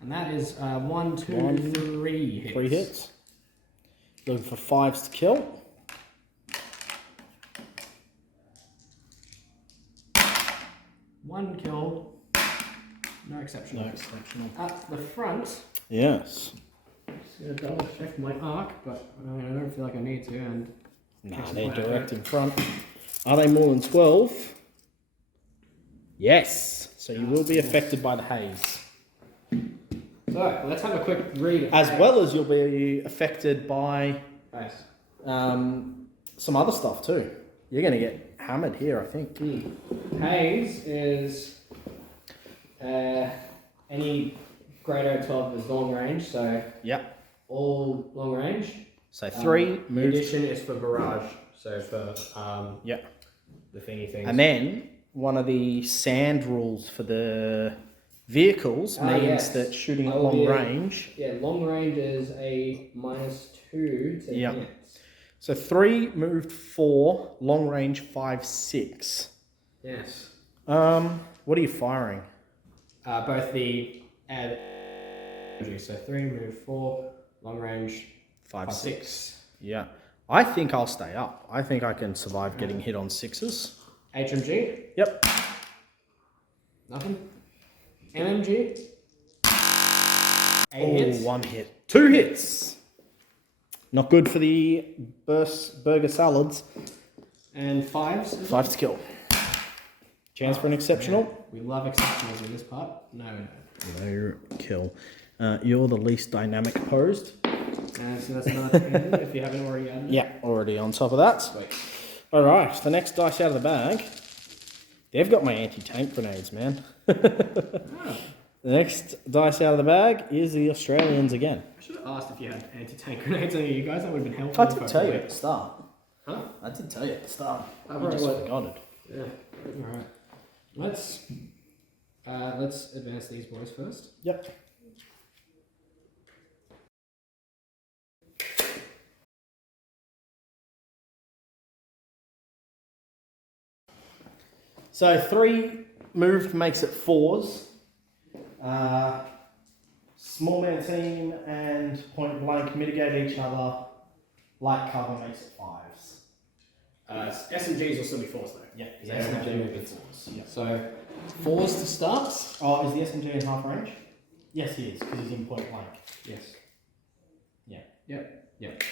And that is 1, 2, 3 hits. 3 hits. Looking for 5s to kill. One kill. No exceptional. No exceptional. At the front. Yes. Just gonna double check my arc, but I don't feel like I need to. And Nah, they're direct in front. Are they more than 12? Yes. So you will be affected by the haze. So let's have a quick read. As well as you'll be affected by Nice. some other stuff too. You're going to get hammered here, I think. Haze is any greater 12 is long range, so Yep. all long range. So 3 The moved. addition is for barrage, so for Yep. the thingy things. And then one of the sand rules for the vehicles means yes. that shooting at Oh, long yeah. range. Yeah, long range is a -2 to Yep. hit. So 3 moved 4, long range 5, 6. Yes. What are you firing? Both the and so 3 move 4, long range 5, 6. 6. Yeah. I think I'll stay up. I think I can survive getting hit on 6s. HMG, Yep. nothing. MMG, 8 Oh, hits. 1 hit. 2 hits. Not good for the burger salads. And 5s. 5 to kill. Chance for an exceptional. We love exceptionals in this part. No, we don't. No kill. You're the least dynamic posed. So that's another 10 if you haven't already added it. Yeah, already on top of that. Sweet. Alright, the next dice out of the bag. They've got my anti-tank grenades, man. Oh, The next dice out of the bag is the Australians again. I should have asked if you had anti-tank grenades on you guys. That would have been helpful. I did tell you at the start. Huh? I did tell you at the start. Oh, You right, just what? forgot it. Yeah. Alright. Let's advance these boys first. Yep. So 3 moved makes it 4s. Small man team and point blank mitigate each other. Light cover makes it 5s. SMGs will still be 4s though. Yeah, The SMG will be 4s. Yeah. So 4s to start. Oh, is the SMG in half range? Yes, he is, because he's in point blank. Yes. Yeah. Yep.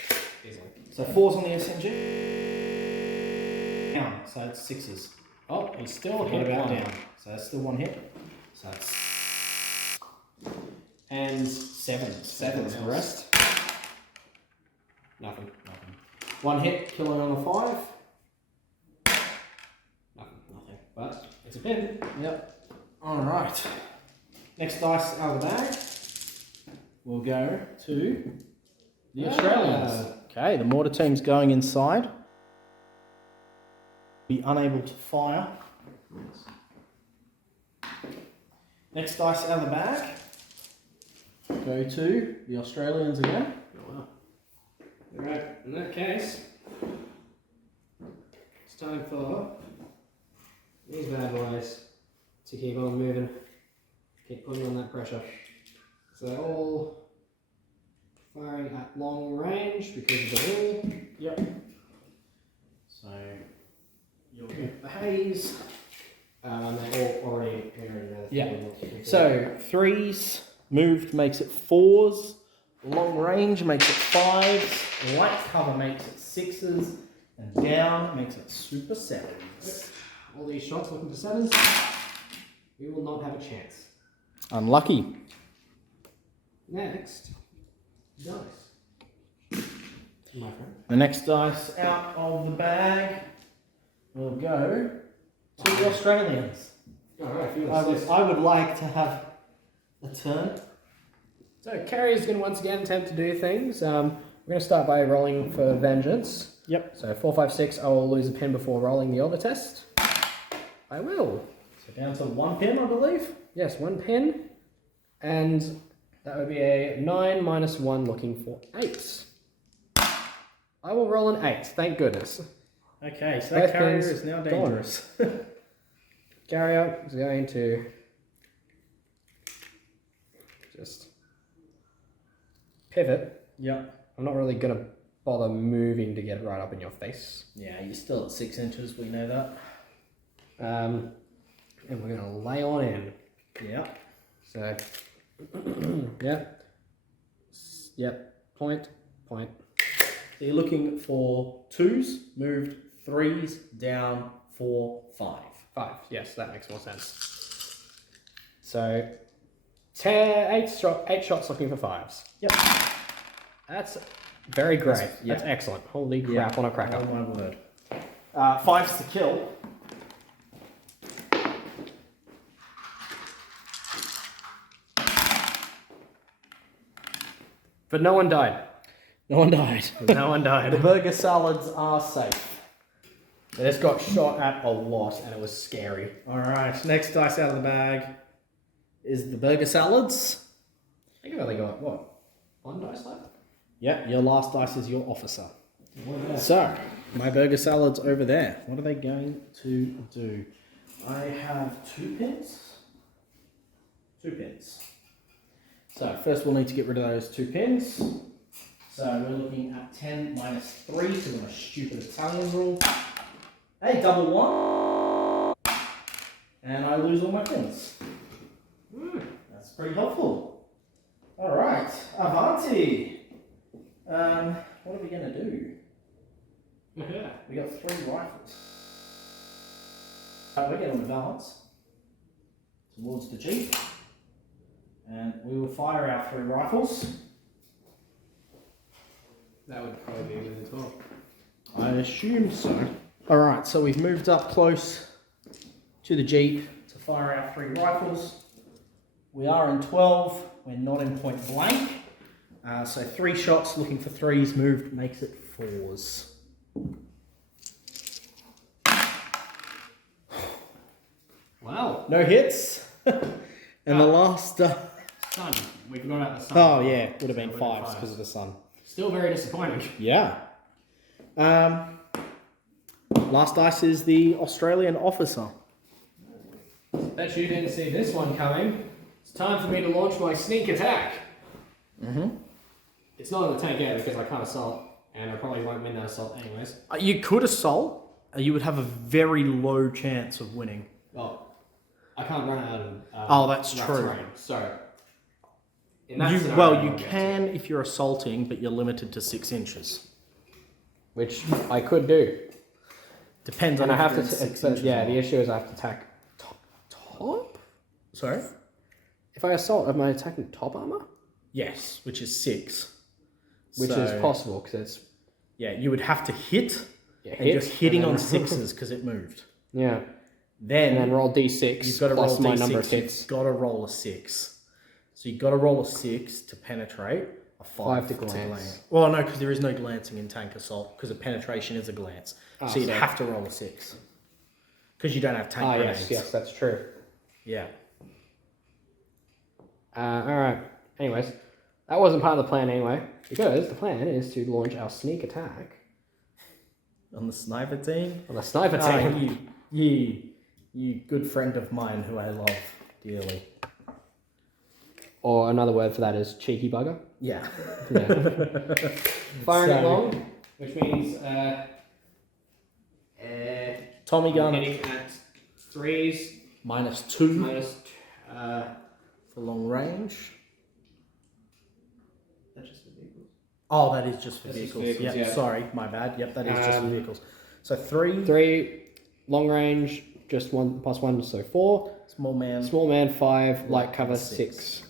Easily. So 4s on the SMG. Down, so it's 6s. Oh, he's still What hit about one. down? So that's still 1 hit. So that's And 7s. 7s the rest. Nothing. 1 hit, killing on the 5. Nothing. But it's a pin. Yep. Alright. Next dice out of the bag. We'll go to the Australians. Okay, the mortar team's going inside. Be unable to fire. Next dice out of the bag. Go to the Australians again. Oh, wow. Alright, in that case, it's time for these bad boys to keep on moving. Keep putting on that pressure. So they're all firing at long range because of the wall. Yep. So you'll get the haze. They're all already here and there. Yeah. So 3s moved makes it 4s. Long range makes it 5s. Light cover makes it 6s. And down makes it super 7s. All these shots looking for 7s. We will not have a chance. Unlucky. Next, dice. My friend. The next dice out of the bag will go to the Australians. Alright, if you I want to would like to have a turn. So Carrie is going to once again attempt to do things. We're going to start by rolling for vengeance. Yep. So 4, 5, 6. I will lose a pin before rolling the over test. I will. So down to 1 pin, I believe. Yes, 1 pin. And that would be a 9 minus 1 looking for 8. I will roll an 8, thank goodness. Okay, so that carrier is now dangerous. Carrier is going to just pivot. Yep. I'm not really going to bother moving to get right up in your face. Yeah, you're still at 6 inches, we know that. And we're going to lay on in. Yep. So, yep. Yep. Point. So you're looking for 2s, moved 3s, down 4, 5. 5. Yes, that makes more sense. So, 8 shots looking for 5s. Yep. That's very great. That's excellent. Holy crap on a cracker. Oh my word. 5s to kill. But no one died. No one died. No one died. The burger salads are safe. They just got shot at a lot and it was scary. Alright, next dice out of the bag is the burger salads. I think I've only got, what, 1 dice left? Yep, your last dice is your officer. One So, my burger salad's over there. What are they going to do? I have 2 pins. 2 pins. So, first we'll need to get rid of those 2 pins. So, we're looking at 10 minus 3, because I'm a stupid Italian rule. Hey, double 1. And I lose all my pins. That's pretty helpful. Alright, Avanti. What are we going to do? Yeah. We got 3 rifles. We're getting on the balance towards the Jeep. And we will fire our 3 rifles. That would probably be within 12. I assume so. Alright, so we've moved up close to the Jeep to fire our 3 rifles. We are in 12, we're not in point blank. So 3 shots looking for 3s moved makes it 4s. Wow. No hits. And the last... Sun. We forgot about the sun. oh yeah, would have been So 5s because of the sun. Still very disappointing. Yeah. Last dice is the Australian officer. Bet you didn't see this one coming. It's time for me to launch my sneak attack. It's not in the tank yet because I can't assault, and I probably won't win that assault anyways. You could assault. You would have a very low chance of winning. Well, I can't run out of that's rough true. terrain, so in that You scenario, can if you're assaulting, but you're limited to 6 inches. which I could do. Depends on And I if have you're to. in 6 But inches yeah, or the not. issue is I have to attack top. Sorry? If I assault, am I attacking top armor? Yes, which is 6. Which So, is possible because it's Yeah, you would have to hit, yeah, and just hitting and on then- 6s because it moved. Yeah, Then, and then roll d6 you've got to plus roll my D6, number of hits. You've got to roll a 6. So you've got to roll a 6 to penetrate, a 5 to glance. Well, no, because there is no glancing in tank assault, because a penetration is a glance. So you'd so- have to roll a 6. Because you don't have tank grenades. Yes, that's true. Yeah. Alright, anyways, that wasn't part of the plan anyway, because the plan is to launch our sneak attack On the sniper team? on the sniper team. You good friend of mine who I love dearly. Or another word for that is cheeky bugger. Yeah. Yeah. Firing it So- long, which means Tommy gun hitting at 3s -2 minus for long range. that's just the vehicles. Oh, that is just for That's just vehicles. vehicles, Yep, yeah. sorry, my bad. Yep, that is just for vehicles. So 3, 3 long range, just 1 plus 1, so 4. small man. Small man 5, light cover 6. 6.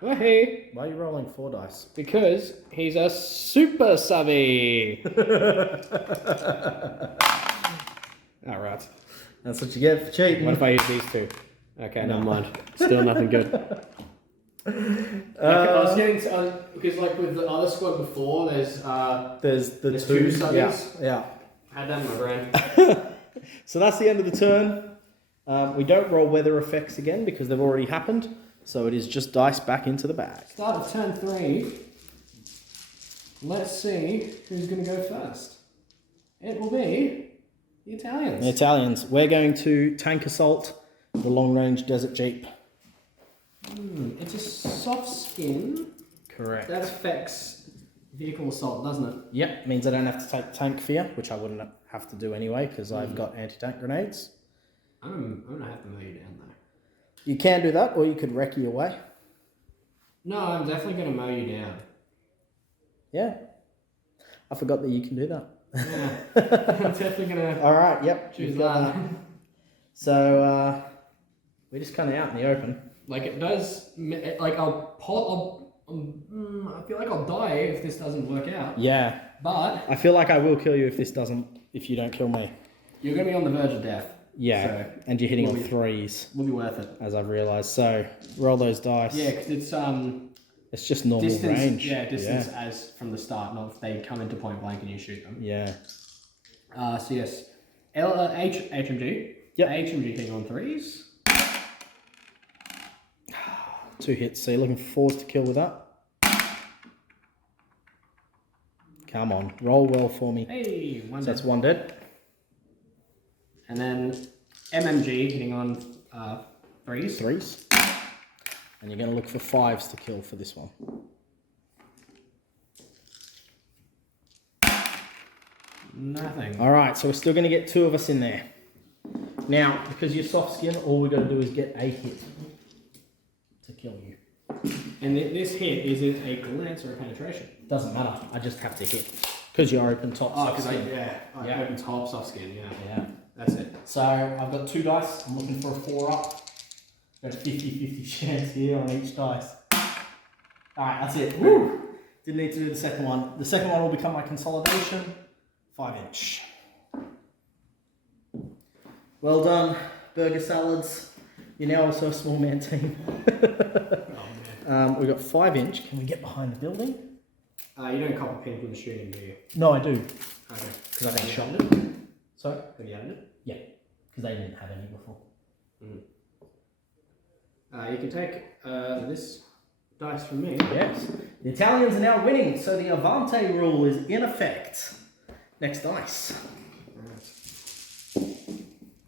Hey, Why are you rolling 4 dice? because he's a super subby. Alright. That's what you get for cheating. What if I use these two? Okay, never mind. Still nothing good. I was getting to, because like with the other squad before, there's the two subbies. Yeah. I had that in my brain. So that's the end of the turn. We don't roll weather effects again because they've already happened. So it is just dice back into the bag. Start of turn 3. Let's see who's going to go first. It will be the Italians. The Italians. We're going to tank assault the long-range desert jeep. It's a soft skin. Correct. That affects vehicle assault, doesn't it? Yep, means I don't have to take tank fear, which I wouldn't have to do anyway because I've got anti-tank grenades. I'm going to have to mow you down though. You can do that, or you could wreck you away. No, I'm definitely going to mow you down. Yeah. I forgot that you can do that. Yeah. I'm definitely going to Alright, yep. choose you've got that. So, we're just kind of out in the open. Like it does, like I feel like I'll die if this doesn't work out. Yeah. But I feel like I will kill you if you don't kill me. you're going to be on the verge of death. Yeah, So and you're hitting on 3s, will be worth it. as I've realised. So, roll those dice. Yeah, because It's just normal distance, range. Yeah, distance as from the start, not if they come into point blank and you shoot them. Yeah. So yes, HMG. Yep. HMG hitting on 3s. 2 hits, so you're looking for 4s to kill with that. Come on, roll well for me. Hey, one So dead. that's 1 dead. And then MMG hitting on 3s. 3s. And you're going to look for 5s to kill for this one. Nothing. Alright, so we're still going to get 2 of us in there. Now, because you're soft skin, all we've got to do is get a hit to kill you. And this hit, is it a glance or a penetration? Doesn't matter, I just have to hit. Because you're open top soft because skin. I open top soft skin, yeah. Yeah. That's it. So I've got 2 dice, I'm looking for a 4 up. Got a 50-50 chance here on each dice. Alright, that's it. Woo! Didn't need to do the second one. The second one will become my consolidation. 5-inch. Well done, burger salads. You're now also a small man team. We've got 5-inch. Can we get behind the building? You don't copper pin for the shooting, do you? No, I do. Okay. Because I've been shot. Sorry? Have you had it? Yeah, because they didn't have any before. You can take this dice from me. Yes. The Italians are now winning, so the Avante rule is in effect. Next dice.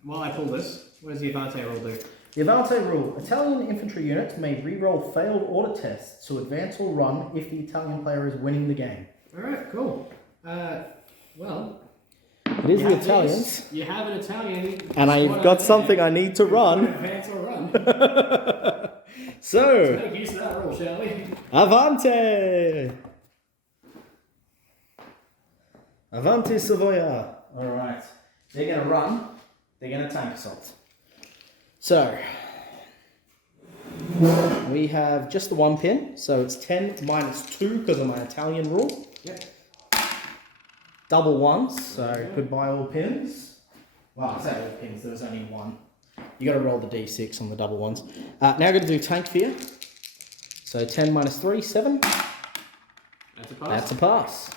While I pull this, what does the Avante roll do? The Avante rule. Italian infantry units may re-roll failed order tests to advance or run if the Italian player is winning the game. Alright, cool. Well... It is the Italians. You have an Italian... And I've got something I need to run. Advance or run. So, Make use of that roll, shall we? Avante! Avante Savoia. Alright. They're going to run. They're going to tank assault. So, we have just the 1 pin. So it's 10 minus 2 because of my Italian rule. Yep. Double 1s, so goodbye all pins. Well, I say all pins, there was only 1. You got to roll the d6 on the double 1s. Now I'm going to do tank fear. So 10 minus 3, 7. That's a pass. That's a pass.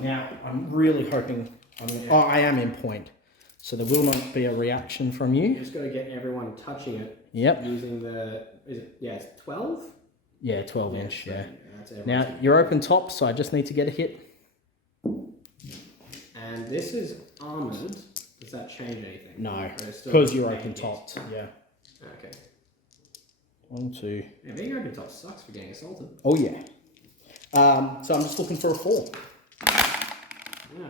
Now, I'm really hoping... I am in point. So there will not be a reaction from You you. just got to get everyone touching it. Yep. Using the... it's 12? Yeah, 12 inch, yeah. That's everyone's. Now, you're open top, so I just need to get a hit. And this is armoured. Does that change anything? No, Or it's still because you're main open hit? topped. Yeah. Okay. 1, 2. Yeah, being open top sucks for getting assaulted. Oh, yeah. So I'm just looking for a 4. Yeah.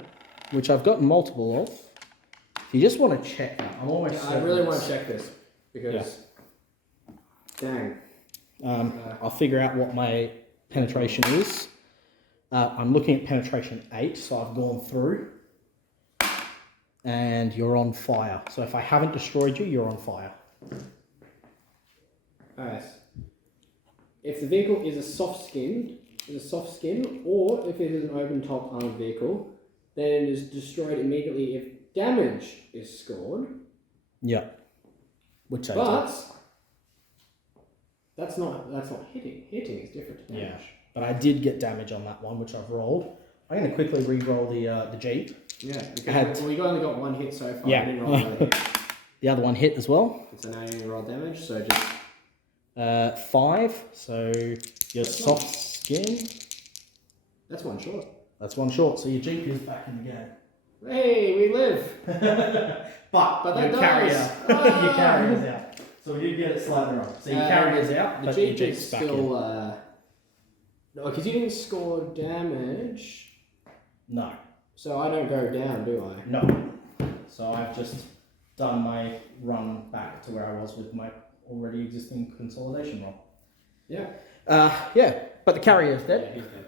Which I've got multiple of. If you just want to check that, I'm almost I really want to check this because, dang. I'll figure out what my penetration is. I'm looking at penetration 8, so I've gone through. And you're on fire. So if I haven't destroyed you, you're on fire. Alright. If the vehicle is a soft skin, or if it is an open top armored vehicle, then it is destroyed immediately if damage is scored. Yeah. Which I But did. That's not hitting. Hitting is different to damage. Yeah, but I did get damage on that one, which I've rolled. I'm going to quickly re-roll the Jeep. Yeah, because we only got one hit so far. Yeah. We didn't roll another hit. The other one hit as well. So now you're going to roll damage, so just... 5, so your soft skin. That's one short. That's one short, so your Jeep is back in the game. Hey, we live! but that your carrier, your carrier's out. So we did get it slightly wrong. So your carrier's out, but your Jeep's back still... No, because you didn't score damage. No. So I don't go down, do I? No. So I've just done my run back to where I was with my already existing consolidation roll. Yeah. Yeah, but the carrier's dead. Yeah, he's dead.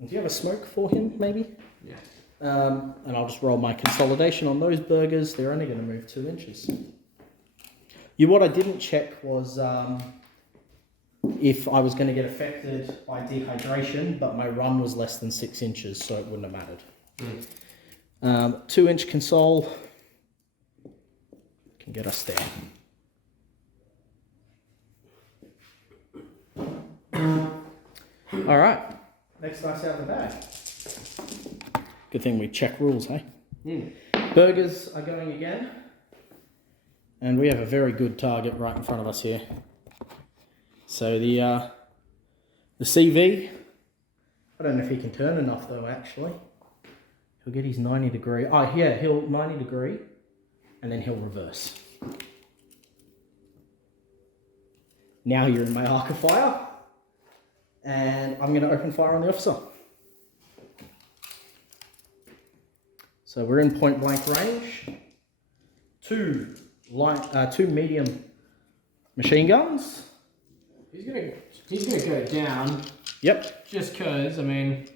Do you have a smoke for him, maybe? Yeah. And I'll just roll my consolidation on those burgers. They're only going to move 2 inches. What I didn't check was if I was going to get affected by dehydration, but my run was less than 6 inches, so it wouldn't have mattered. 2 inch console can get us there. All right, next dice out of the bag. Good thing we check rules, hey? Burgers are going again. And we have a very good target right in front of us here. So the CV, I don't know if he can turn enough though, actually. He'll get his 90 degree. Oh yeah, he'll 90 degree and then he'll reverse. Now you're in my arc of fire. And I'm going to open fire on the officer. So we're in point blank range. Two medium machine guns. He's gonna go down. Yep. Just cause, I mean,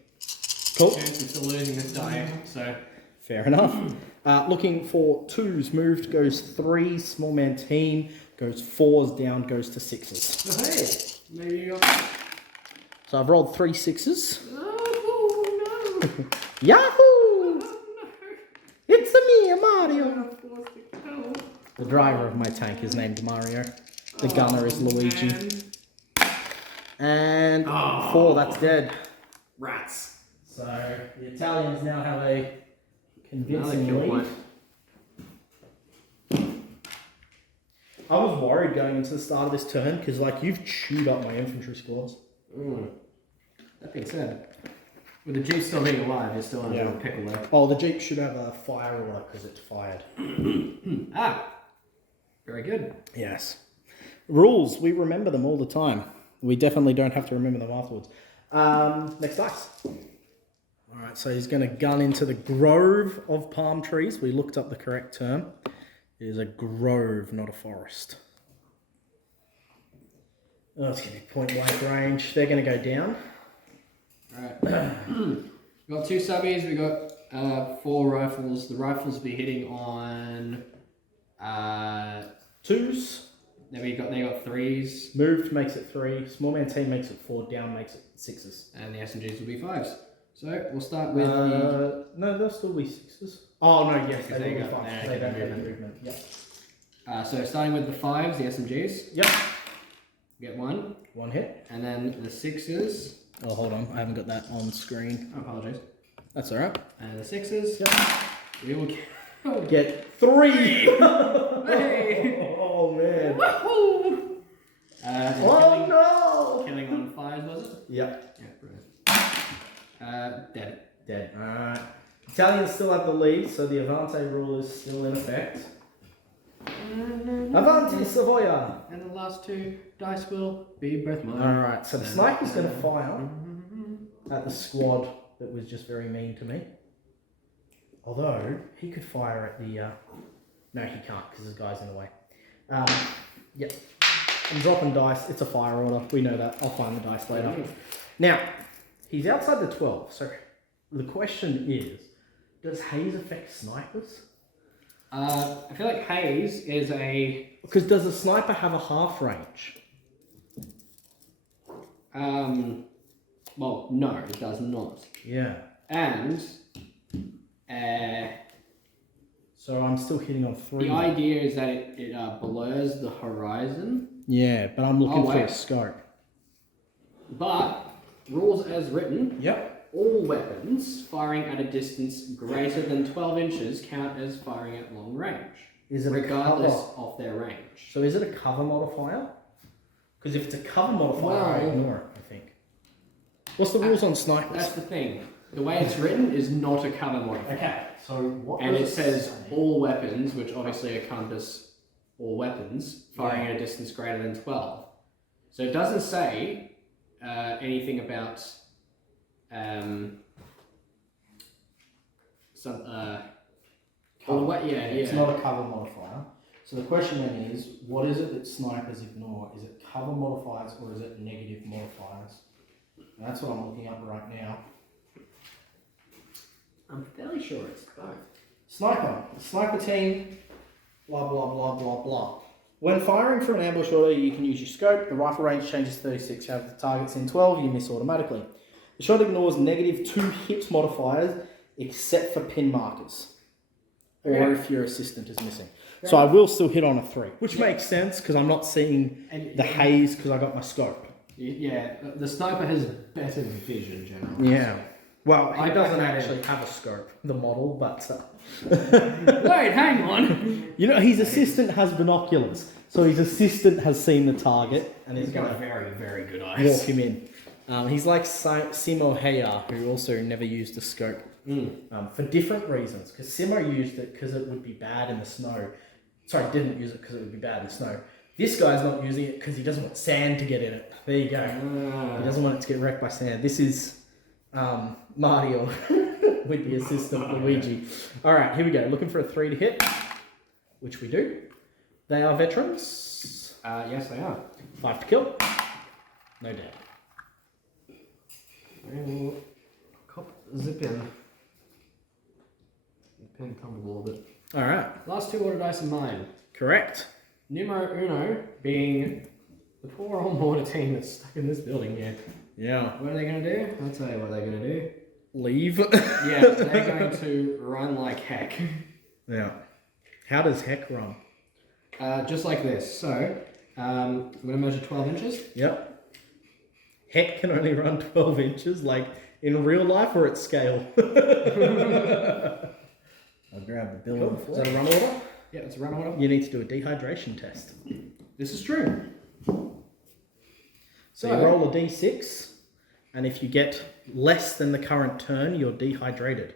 Cool. chances of losing this die, so. Fair enough. Looking for 2s, moved goes 3, small man team goes 4s, down goes to 6s. Oh, hey, maybe you got... So I've rolled 3 6s. Oh, no. Yahoo! No. It's me, Mario. I'm forced to kill. The driver of my tank is named Mario. The gunner is Luigi. Man. And 4, that's dead. Rats. So the Italians now have a convincing Another kill lead. I was worried going into the start of this turn because you've chewed up my infantry squads. That being said, with the Jeep still being alive, you're still in a pickle there. Oh, the Jeep should have a fire order because it's fired. Very good. Yes. Rules, we remember them all the time. We definitely don't have to remember them afterwards. Next dice. Alright, so he's going to gun into the grove of palm trees. We looked up the correct term. It is a grove, not a forest. Oh, it's going to be point blank range. They're going to go down. Alright. We got 2 subbies, we got 4 rifles. The rifles will be hitting on 2s. Then they got 3s. Moved makes it 3. Small man team makes it 4. Down makes it 6s. And the SMGs will be 5s. So we'll start with the... No, they'll still be 6s. Oh, no, yes, Because they they will be got- 5s. they They got don't have movement. movement. Yep. So starting with the 5s, the SMGs. Yep. Get 1. 1 hit. And then the 6s. Oh, hold on. I haven't got that on screen. I apologize. That's alright. And the 6s. Yep. We will Get 3! Hey! Oh, man. Woohoo! Oh, no! Killing on 5s, was it? Yep. Yeah, brilliant. Dead. Dead. Alright. Italians still have the lead, so the Avante rule is still in effect. Avanti, Savoia! And the last 2 dice will be both mine. Alright, so the sniper's going to fire at the squad that was just very mean to me. Although, he could fire at the... No, he can't, because there's guys in the way. Yep. I'm dropping dice. It's a fire order. We know that. I'll find the dice later. Now, he's outside the 12, so the question is, does haze affect snipers? I feel like haze is a... Because does a sniper have a half range? Well, no, it does not. Yeah. And So I'm still hitting on 3. the idea is that it blurs the horizon. Yeah, but I'm looking for a wait. scope. But rules as written. Yep. All weapons firing at a distance greater than 12 inches count as firing at long range. Is it regardless a cover? of their range? So is it a cover modifier? Because if it's a cover modifier, I ignore it, I think. What's the rules on snipers? That's the thing. The way it's written is not a cover modifier. Okay, so what And does it says say? all weapons, which obviously encompass all weapons, firing at a distance greater than 12. So it doesn't say anything about It's not a cover modifier. So the question then is, what is it that snipers ignore? Is it cover modifiers or is it negative modifiers? And that's what I'm looking up right now. I'm fairly sure it's both. Sniper team, blah blah blah blah blah. When firing from an ambush order, you can use your scope. The rifle range changes 36. However, the target's in 12, you miss automatically. The shot ignores -2 hit modifiers except for pin markers. Or if your assistant is missing. So I will still hit on a 3, which makes sense because I'm not seeing the haze because I got my scope. Yeah, the sniper has better vision generally. Yeah. Well, he doesn't I can actually have a scope, the model, but... Wait, hang on. You know, his assistant has binoculars. So his assistant has seen the target and He's is got going a very, very good to eyes. walk him in. He's like Simo Heya, who also never used a scope. For different reasons. Because Simo used it because it would be bad in the snow. Sorry, didn't use it because it would be bad in the snow. This guy's not using it because he doesn't want sand to get in it. There you go. He doesn't want it to get wrecked by sand. This is Mario with the assistant Luigi. All right, here we go. Looking for a 3 to hit, which we do. They are veterans. Yes, they are. 5 to kill. No doubt. Zip in. Pen comfortable with it. All right. Last 2 order dice are mine. Correct. Numero uno being the poor old mortar team that's stuck in this building here. Yeah. What are they going to do? I'll tell you what they're going to do. Leave. Yeah, they're going to run like heck. Yeah. How does heck run? Just like this. So, I'm going to measure 12 inches. Yep. Heck can only run 12 inches, like in real life or at scale. I'll grab the bill. Cool. Is that a run order? Yeah, it's a run order. You need to do a dehydration test. This is true. So you roll a d6, and if you get less than the current turn, you're dehydrated.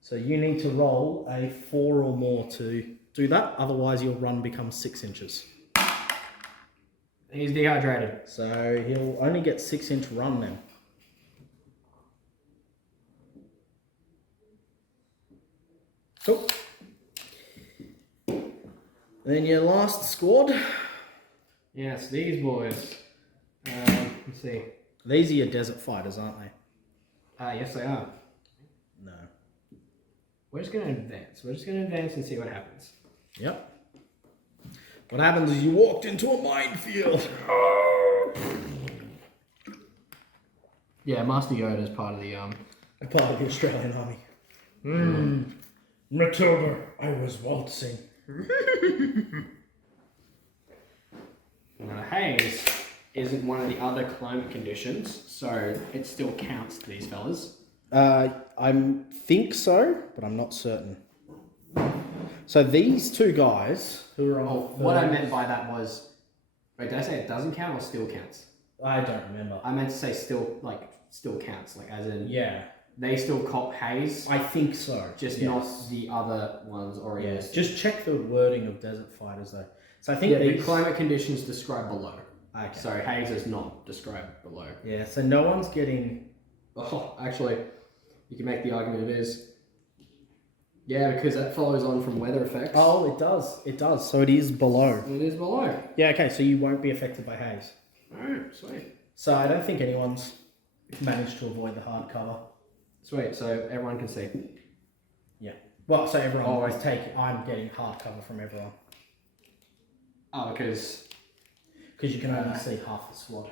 So you need to roll a 4 or more to do that, otherwise your run becomes 6 inches. He's dehydrated. So he'll only get 6-inch run then. Cool. Then your last squad. Yes, these boys. Let's see. These are your desert fighters, aren't they? Yes, they are. No. We're just going to advance. We're just going to advance and see what happens. Yep. What happens is you walked into a minefield. Yeah, Master Yoda is part of the Part of the Australian Army. Matilda, I was waltzing. Haze isn't one of the other climate conditions, so it still counts to these fellas. I think so, but I'm not certain. So these two guys who are on. What I meant by that was, wait, did I say it doesn't count or still counts? I don't remember. I meant to say still counts, like as in Yeah. they still cop Haze, I think so. just yes. not the other ones or Yes. Just check the wording of desert fighters though. So I think the these climate conditions described below. Okay. So Haze is not described below. Yeah. So no one's getting. Oh, actually, you can make the argument it is. Yeah, because that follows on from weather effects. Oh, it does. It does. So it is below. It is below. Yeah. Okay. So you won't be affected by haze. Alright, sweet. So I don't think anyone's managed to avoid the hard cover. Sweet, so everyone can see. Yeah. Well, so everyone Oh, is taking. I'm getting hard cover from everyone Oh, because because you can only see half the squad.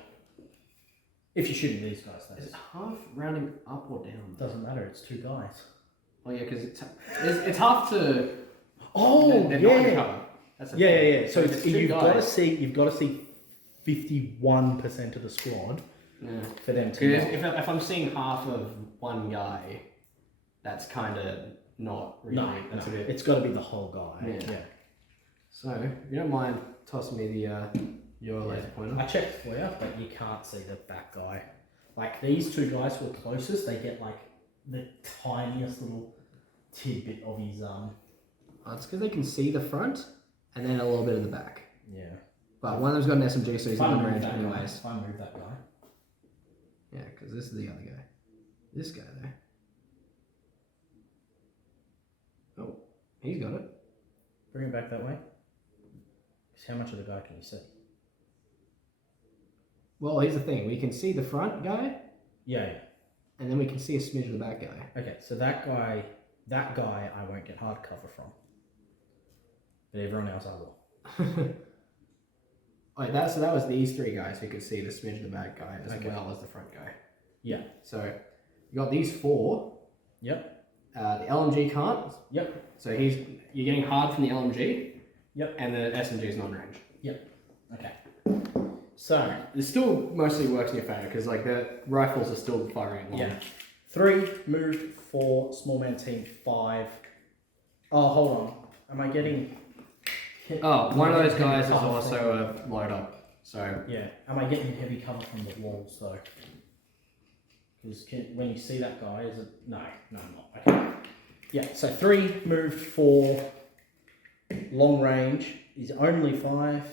If you're shooting these guys, that is is. it half rounding up or down? Doesn't matter. It's two guys. Oh yeah, because it's half to. Oh, they're not in cover. That's the Yeah. thing. So it's you've two got to guys. see. You've got to see 51% of the squad for them to. If I'm seeing half of one guy, that's kind of not really. No, that's a bit. it's got to be the whole guy. Yeah. So, if you don't mind tossing me your laser pointer. I checked for you, but you can't see the back guy. Like these two guys who are closest, they get like the tiniest little tidbit of his It's because they can see the front and then a little bit of the back. Yeah. But one of them's got an SMG, so he's If I in move range that anyways. If I move that guy. Yeah, because this is the other guy. This guy there. Oh, he's got it. Bring it back that way. Because how much of the guy can you see? Well, here's the thing. We can see the front guy, Yeah. and then we can see a smidge of the back guy. Okay, so that guy I won't get hard cover from. But everyone else I will. Alright, that was these three guys who could see the smidge of the back guy as Okay. well as the front guy. Yeah. So, you got these four. Yep. The LMG can't. Yep. So you're getting hard from the LMG. Yep. And the SMG is non-range. Yep. Okay. So It still mostly works in your favour because like the rifles are still firing long. yeah. 3 moved, 4 small man team, 5. Oh, hold on. Am I getting hit? Oh, one of those Heavy guys is cover also a load up. So yeah. Am I getting heavy cover from the walls though? Because when you see that guy, is it? No, I'm not. Okay. Yeah. So 3 moved, 4 long range is only 5.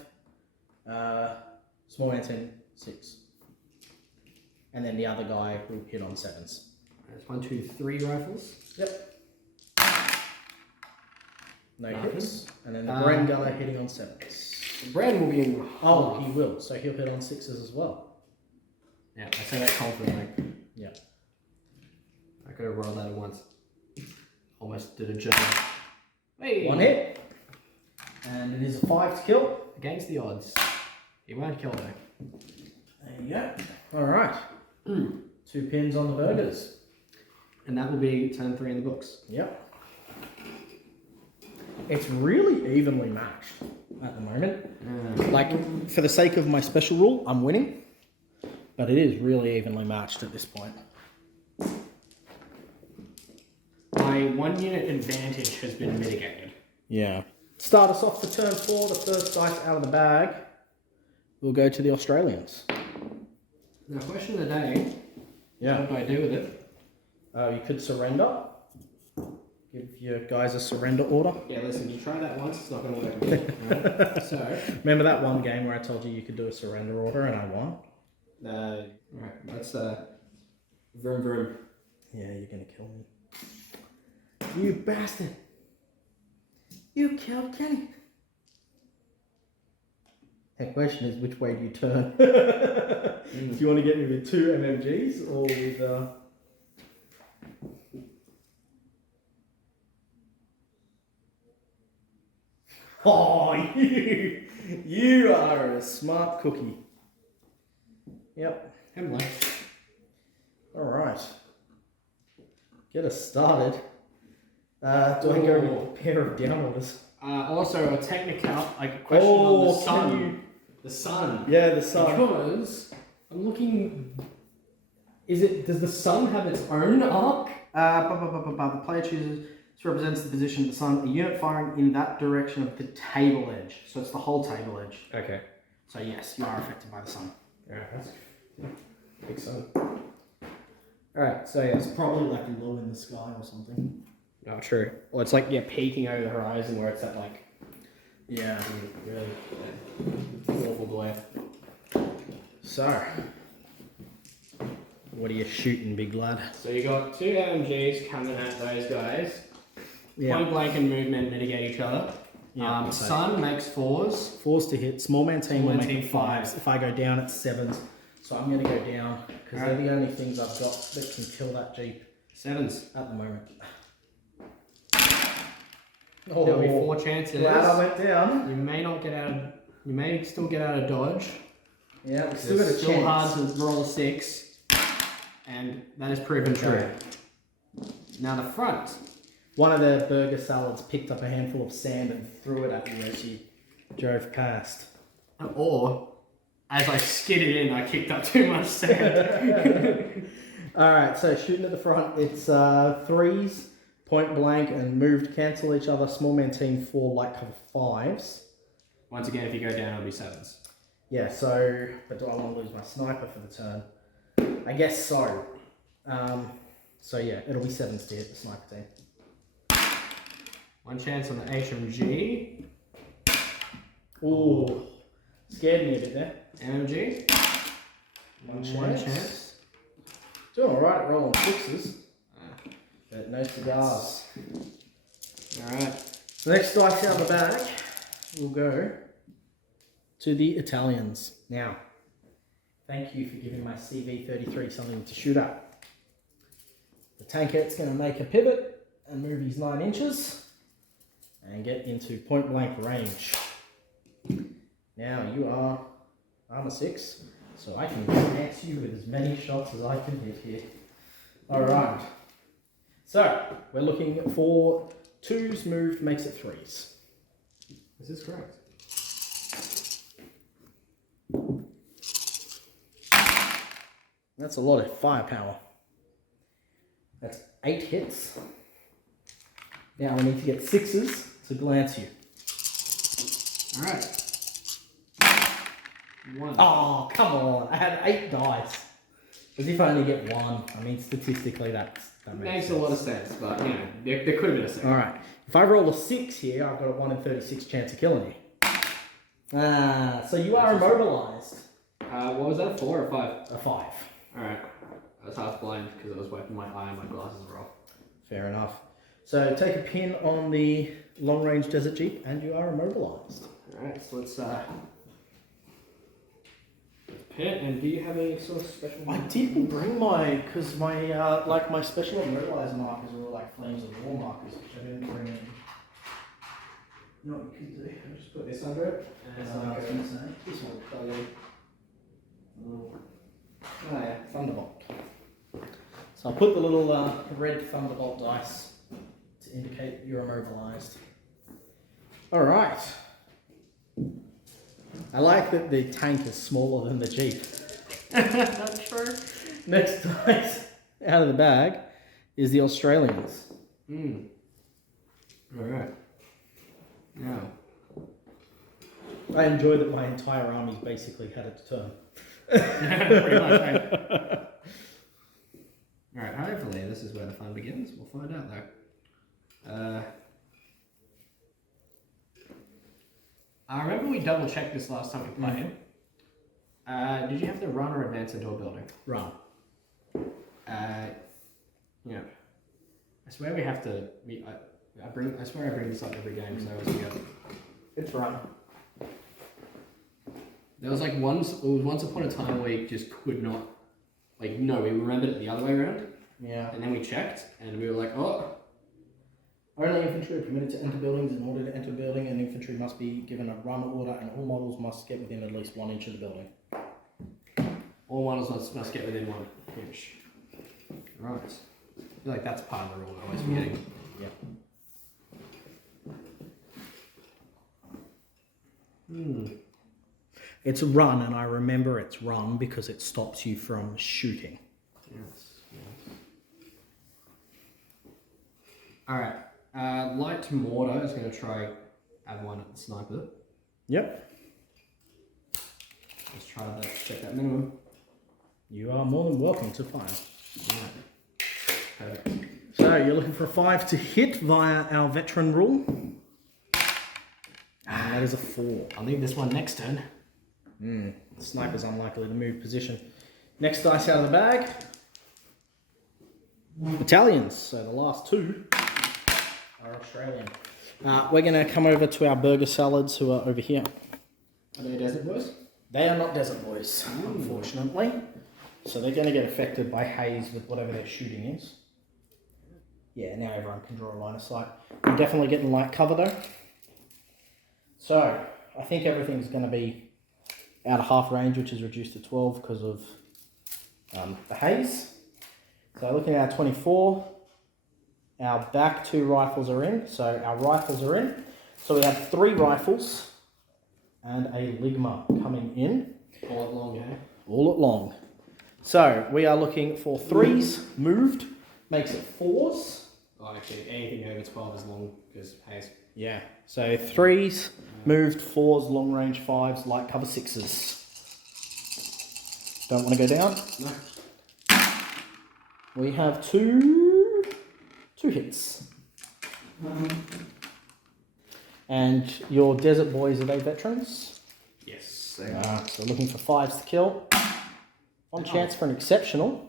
Small man 10, 6. And then the other guy will hit on 7s. there's 1, 2, 3 rifles. Yep. No Nothing. hits. And then the Bren gunner hitting on 7s. Brandon will be in. Oh, he will. So he'll hit on 6s as well. Yeah, I say that confidently. Yeah. I could have rolled that at once. Almost did a jump. Hey! 1 hit. And it is a 5 to kill. Against the odds. He won't kill though. There you go. Alright. 2 pins on the burgers. And that will be turn 3 in the books. Yep. It's really evenly matched at the moment. Like, for the sake of my special rule, I'm winning. But it is really evenly matched at this point. My 1 unit advantage has been mitigated. Yeah. Start us off for turn 4. The first dice out of the bag. We'll go to the Australians. Now, question of the day. Yeah. What do I do with it? You could surrender. Give your guys a surrender order. Yeah, listen, you try that once, it's not going to work again. Right? So, Remember that one game where I told you could do a surrender order and I won? alright, let's, vroom vroom. Yeah, you're gonna kill me. You bastard! You killed Kenny! The question is, which way do you turn? Do you want to get me with 2 MMGs or with... Oh, you are a smart cookie. Yep. Emily. Alright. Get us started. Do I go with a pair of down orders? Also, a technical, like a question on the sun. The sun. Yeah, the sun. Because I'm looking. Does the sun have its own arc? The player chooses. This represents the position of the sun. A unit firing in that direction of the table edge. So it's the whole table edge. Okay. So yes, you are affected by the sun. Yeah, that's big sun. Alright, so yeah. It's probably like low in the sky or something. Oh, true. Well, it's like, yeah, peeking over the horizon where it's at like. Yeah. Really awful glare. So, what are you shooting, big lad? So you got 2 LMGs coming at those guys. Yeah. Point blank and movement mitigate each other. Yeah, sun makes 4s. 4s to hit. Small man team Small will man make team 5s. If I go down, it's 7s. So I'm going to go down because they're the only things I've got that can kill that Jeep 7s. at the moment. There'll be 4 chances. Glad I went down. You may not get out of. You may still get out of dodge. Yeah, we've still got a It's still chance. hard to roll a 6, and that is proven true. Now the front. One of the burger salads picked up a handful of sand and threw it at you as you drove past. Or as I skidded in, I kicked up too much sand. Alright, so shooting at the front, it's threes, point blank, and moved cancel each other. Small man team 4, light cover 5s. Once again, if you go down, it'll be 7s. Yeah, so, but do I want to lose my sniper for the turn? I guess so. So yeah, it'll be 7s to hit the sniper team. One chance on the HMG. Ooh, scared me a bit there. MMG. One chance. Doing alright at rolling 6s. But no cigars. Alright. The next dice out of the bag will go to the Italians. Now, thank you for giving my CV33 something to shoot at. The Tankette's going to make a pivot and move his 9 inches and get into point blank range. Now you are armor 6, so I can chance you with as many shots as I can hit here. Alright, so we're looking for 2s moved makes it 3s. Is this correct? That's a lot of firepower. That's 8 hits. Now we need to get 6s to glance you. Alright. 1. Oh, come on. I had 8 dice. As if I only get 1. I mean, statistically, that makes a lot of sense, but you know, there could have been a second. Alright. If I roll a 6 here, I've got a 1 in 36 chance of killing you. So you are immobilized. What was that, a 4 or a 5? A 5. Alright. I was half blind because I was wiping my eye and my glasses were off. Fair enough. So take a pin on the long range desert jeep and you are immobilized. Alright, so let's pin, and do you have any sort of special... I didn't bring my, because my, like my special immobilizer markers were all like flames of war markers, which I didn't bring in. You know what you can do? I'll just put this under it. And I was going to say, this one will plug in. Oh yeah, Thunderbolt. So I'll put the little red Thunderbolt dice to indicate that you're immobilized. Alright. I like that the tank is smaller than the Jeep. Not true. Next dice out of the bag is the Australians. Alright. Now. I enjoy that my entire army's basically had its turn. Pretty much, mate. Alright, hopefully this is where the fun begins. We'll find out though. I remember we double checked this last time we played. Did you have to run or advance into a building? Run. Yeah. I swear we have to. I swear I bring this up every game, so I was good. It's run. There was like once upon a time where you just could not, like, no, we remembered it the other way around. Yeah. And then we checked, and we were like, oh. Only infantry are permitted to enter buildings. In order to enter a building, an infantry must be given a run order, and all models must get within at least 1 inch of the building. All models must get within 1 inch. Right. I feel like that's part of the rule I always forgetting. Yeah. It's run, and I remember it's run because it stops you from shooting. Yes. Alright. Light mortar is going to try add 1 at the sniper. Yep. Let's try that, check that minimum. You are more than welcome to fire. Right. Perfect. So you're looking for a 5 to hit via our veteran rule. And that is a 4. I'll leave this one next turn. The sniper's unlikely to move position. Next dice out of the bag. Italians. So the last 2 are Australian. We're going to come over to our burger salads who are over here. Are they desert boys? They are not desert boys, unfortunately. So they're going to get affected by haze with whatever their shooting is. Yeah, now everyone can draw a line of sight. We're definitely getting light cover though. So I think everything's going to be out of half range, which is reduced to 12 because of the haze. So looking at our 24, our back 2 rifles are in. So our rifles are in. So we have 3 rifles and a Ligma coming in. All it long, eh? All at long. So we are looking for 3s moved, makes it 4s. Oh, actually, anything over 12 is long because haze. Yeah. So 3s moved, 4s, long range 5s, light cover 6s. Don't want to go down. No. We have two hits. And your desert boys, are they veterans? Yes, they are. So looking for 5s to kill. One chance for an exceptional.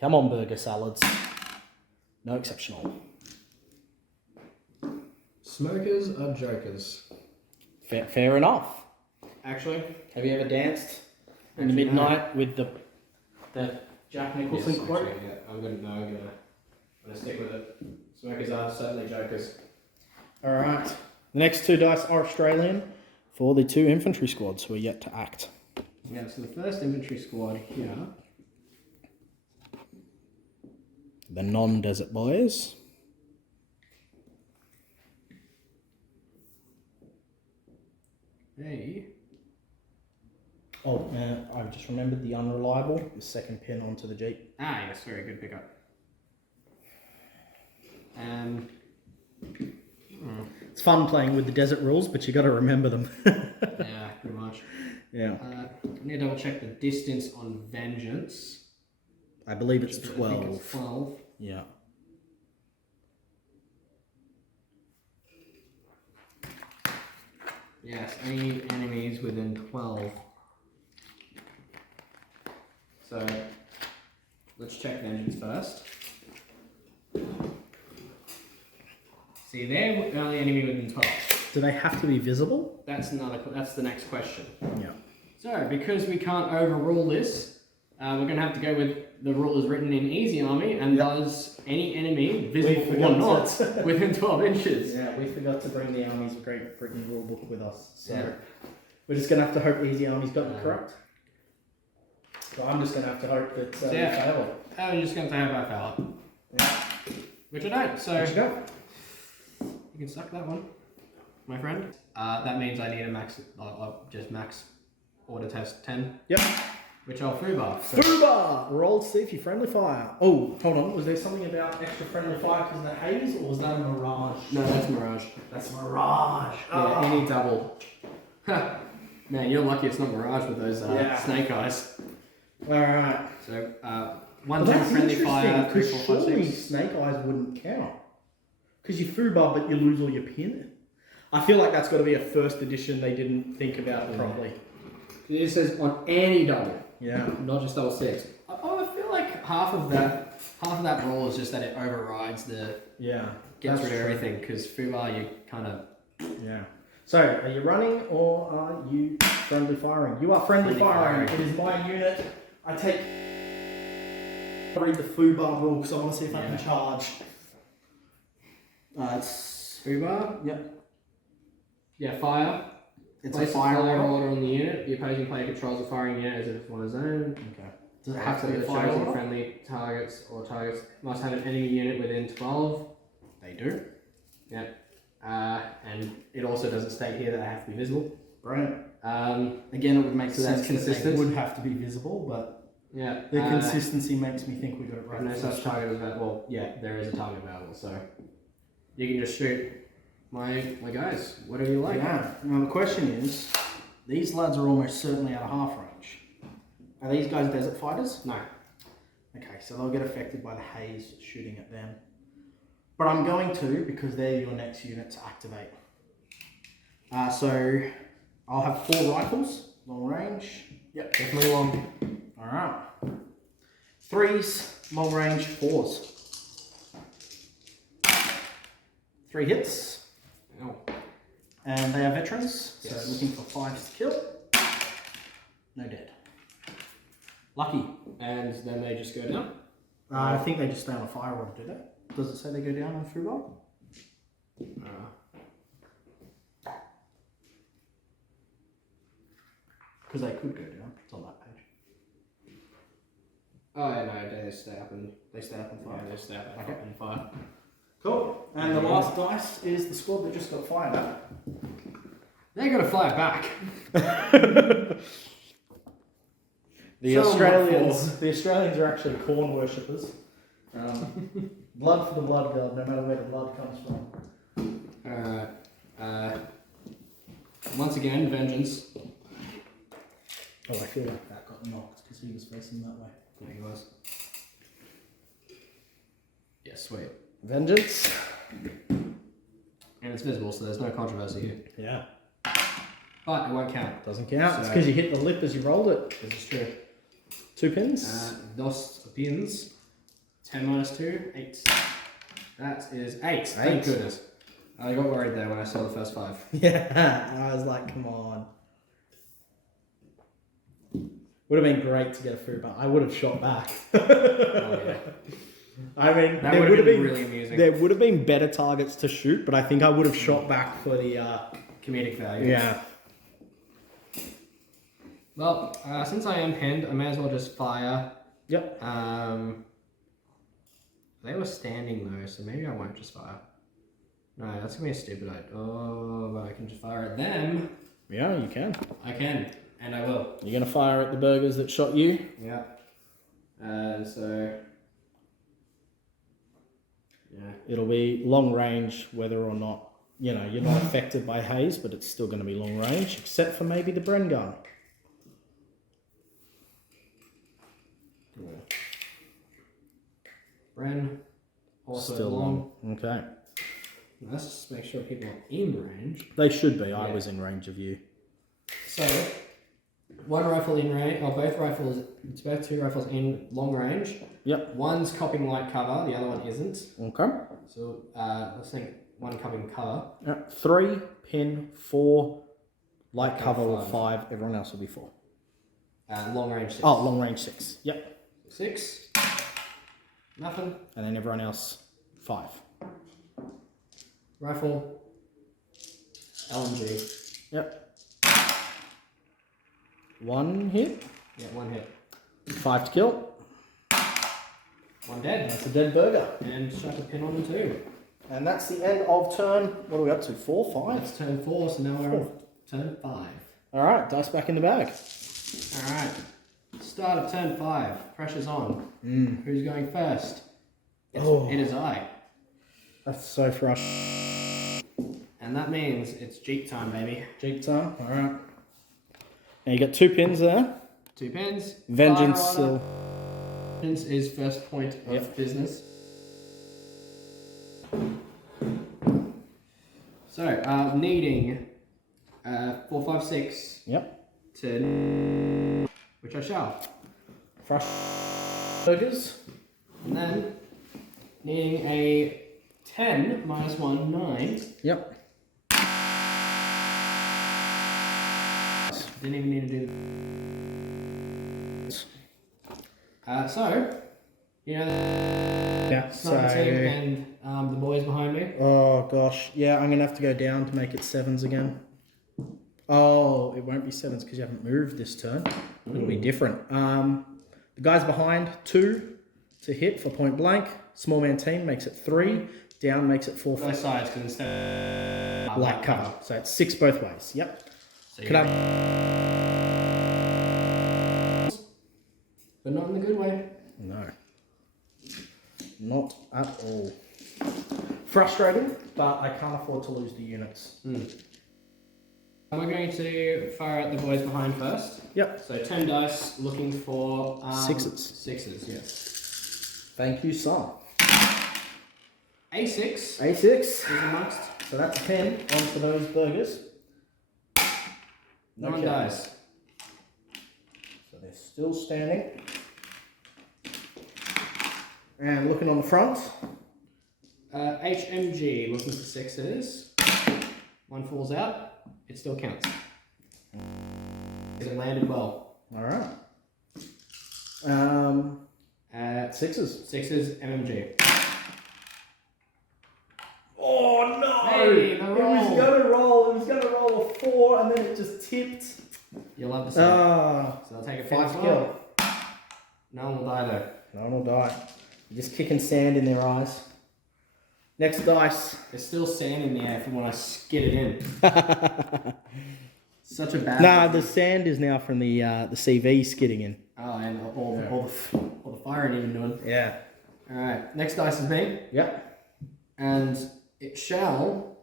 Come on, burger salads. No exceptional. Smokers are jokers. Fair enough. Actually, Have you ever danced in the midnight with the Jack Nicholson quote? Actually, yeah, I'm gonna stick with it. Smokers are certainly jokers. Alright. The next 2 dice are Australian for the 2 infantry squads who are yet to act. Yeah, so the first infantry squad here. The non-desert boys. Hey. Oh, I've just remembered the unreliable, the second pin onto the Jeep. Ah, yes, very good pickup. It's fun playing with the desert rules, but you got to remember them. Yeah, pretty much. Yeah. I need to double check the distance on Vengeance. I believe it's I think 12. it's 12. Yeah. Yes, any enemies within 12. So, let's check Vengeance first. See, they're only enemy within 12. Do they have to be visible? That's the next question. Yeah. So, because we can't overrule this, we're going to have to go with the rule as written in Easy Army, and does any enemy, visible or not, within 12 inches. Yeah, we forgot to bring the Armies of Great Britain rulebook with us, so Yeah. we're just going to have to hope Easy Army's got it correct. So I'm just going to have to hope that we fail it. I'm just going to have our fella. Yeah. Which I don't, so There you go. you can suck that one, my friend. That means I need a max, just max order test 10. Yep. Which I'll foobar. So Fuba! Roll to see if you friendly fire. Oh, hold on. Was there something about extra friendly fire because of the haze, or was that a mirage? no, that's Mirage. That's mirage. Yeah, you need double. Man, you're lucky it's not Mirage with those snake eyes. Alright. So, Well, one that's time friendly fire, interesting, 3, 4, 5, because surely 6. snake eyes wouldn't count. Because you foobar, but you lose all your pin. I feel like that's got to be a first edition they didn't think about properly. It says on any double. Yeah. Not just double 6. I feel like half of that rule is just that it overrides the Yeah. gets that's rid of true. everything, because Fubar you kind of Yeah. So, are you running or are you friendly firing? You are friendly firing. It is my unit. I take. I read the foobar rule because I want to see if I can charge. It's. Fubar. Yep. Yeah, fire. It's Place a fire order order. on the unit. The opposing player controls the firing unit as if it's one of his own. Okay. Does it have to be a The fire chosen order? friendly targets or targets must have an enemy unit within 12. They do. Yep. And it also doesn't state here that they have to be visible. Brilliant. Again, Again, it would make So sense that's that consistent? they would have to be visible, but yeah. the consistency makes me think we got it right. No such target is available. Well, yeah, there is a target available, so you can just shoot my guys. Whatever you like. Yeah. Now the question is, these lads are almost certainly out of half range. Are these guys desert fighters? No. Okay, so they'll get affected by the haze shooting at them. But I'm going to, because they're your next unit to activate. So I'll have 4 rifles, long range. Yep, definitely long. Alright. 3s, long range, 4s. 3 hits. Oh. And they are veterans, Yes. so looking for 5s to kill. No dead. Lucky. And then they just go down. I think they just stay on a fire order, do they? Does it say they go down on Fubar? Because they could go down. It's on that page. Oh yeah, no, they stay up and They stay up on fire. they stay up Okay. and fire. Cool. And the last dice is the squad that just got fired at. They're gonna fly back. The Australians are actually corn worshippers. Blood for the blood god, no matter where the blood comes from. Alright. Once again, vengeance. Oh, I feel like that got knocked because he was facing that way. Yeah, he was. Yeah, sweet. Vengeance. And it's visible, so there's no controversy here. Yeah. But it won't count. Doesn't count. So, it's because you hit the lip as you rolled it. This is true. 2 pins. Dos pins. 10 minus 2, 8. That is 8. Thank goodness. I got worried there when I saw the first 5. Yeah, I was like, come on. Would have been great to get a food, but I would have shot back. Oh, yeah. I mean, that would have been really amusing. There would have been better targets to shoot, but I think I would have shot back for the comedic value. Yeah. Well, since I am pinned, I may as well just fire. Yep. They were standing though, so maybe I won't just fire. No, that's gonna be a stupid idea. Oh, but I can just fire at them. Yeah, you can. I can, and I will. You're gonna fire at the burgers that shot you? Yeah. So. Yeah. It'll be long range, whether or not, you're not affected by haze, but it's still going to be long range, except for maybe the Bren gun. Yeah. Bren, also still long. Okay. Let's just make sure people are in range. They should be. I was in range of you. So, one rifle in range, or both rifles, it's both 2 rifles in long range. Yep. One's copping light cover, the other one isn't. Okay. So, let's think one copping cover. 3, pin, 4, light cover or 5. 5. Everyone else will be 4. Long range 6. Oh, long range 6. Yep. 6. Nothing. And then everyone else 5. Rifle. LMG. Yep. 1 hit. Yeah, 1 hit. 5 to kill. 1 dead. That's a dead burger. And strap a pin on them too. And that's the end of turn. What are we up to? 4, 5? That's turn 4, so now we're on turn 5. Alright, dice back in the bag. Alright. Start of turn 5. Pressure's on. Who's going first? It is I. That's so frustrating. And that means it's Jeep time, baby. Jeep time. Alright. Now you got 2 pins there. 2 pins. Vengeance still. Vengeance is first point of business. So, needing 4, 5, 6. Yep. To which I shall. Fresh burgers. And then needing a 10 minus 1, 9. Yep. Didn't even need to do so, you know, Yeah, sniper team and the boys behind me. Oh gosh, yeah, I'm gonna have to go down to make it 7s again. Oh, it won't be 7s because you haven't moved this turn. It'll be different. The guys behind 2 to hit for point blank. Small man team makes it 3. Down makes it 4. Both sides, because instead Black cover. So it's 6 both ways. Yep. So Could but not in the good way. No. Not at all. Frustrating, but I can't afford to lose the units. We're going to fire at the boys behind first. Yep. So 10 dice, looking for 6s. 6s, yes. Thank you, sir. A6. A6. Is amongst. So that's a 10 onto those burgers. 9 dice. So they're still standing. And looking on the front. HMG, looking for 6s. 1 falls out. It still counts. It landed well. Alright. 6s. 6s, MMG. Oh no! Hey, the It roll. was gonna roll a 4 and then it just tipped. You'll love to see it. So I'll take a 5 5 kill. kill. No one will die though. No one will die. You're just kicking sand in their eyes. Next dice. There's still sand in the air from when I skid it in. Such a bad. Nah, the sand is now from the CV skidding in. Oh, and all the firing you've been doing. Yeah. All right. Next dice is me. Yep. And it shall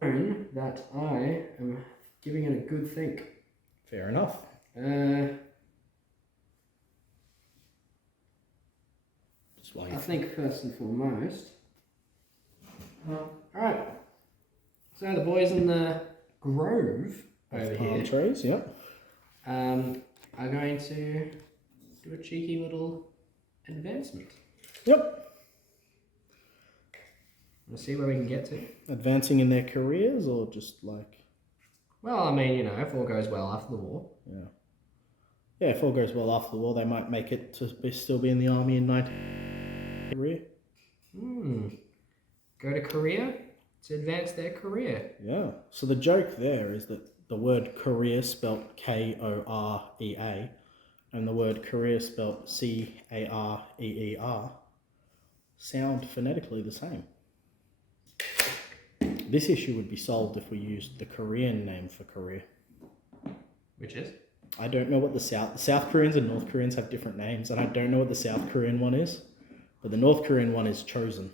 learn that I am giving it a good think. Fair enough. Just wait. I think first and foremost. All right. So the boys in the grove over Palm here trees, yep. are going to do a cheeky little advancement. Yep. We'll see where we can get to. Advancing in their careers or just like... Well, I mean, you know, if all goes well after the war. Yeah. Yeah, if all goes well after the war, they might make it to still be in the army in 19... career. Go to Korea to advance their career. Yeah. So the joke there is that the word career spelt K-O-R-E-A and the word career spelt C-A-R-E-E-R sound phonetically the same. This issue would be solved if we used the Korean name for career. Which is? I don't know what the South Koreans and North Koreans have different names, and I don't know what the South Korean one is, but the North Korean one is chosen.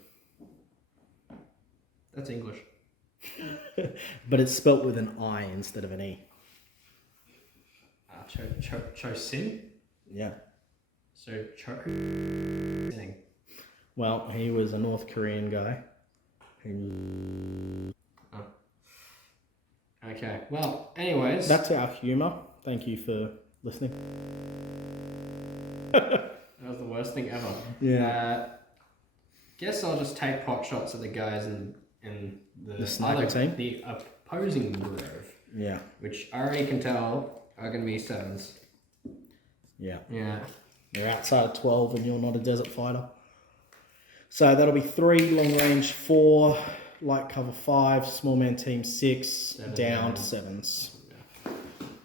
That's English. But it's spelt with an I instead of an E. Chosin? Yeah. So, Well, he was a North Korean guy. Okay, well, anyways. That's our humour. Thank you for listening. That was the worst thing ever. Yeah. Guess I'll just take pot shots at the guys in the sniper team? the opposing grove. Yeah. Which I already can tell are going to be 7s. Yeah. Yeah. You're outside of 12 and you're not a desert fighter. So that'll be 3 long range, 4 light cover 5, small man team 6, down to 7s.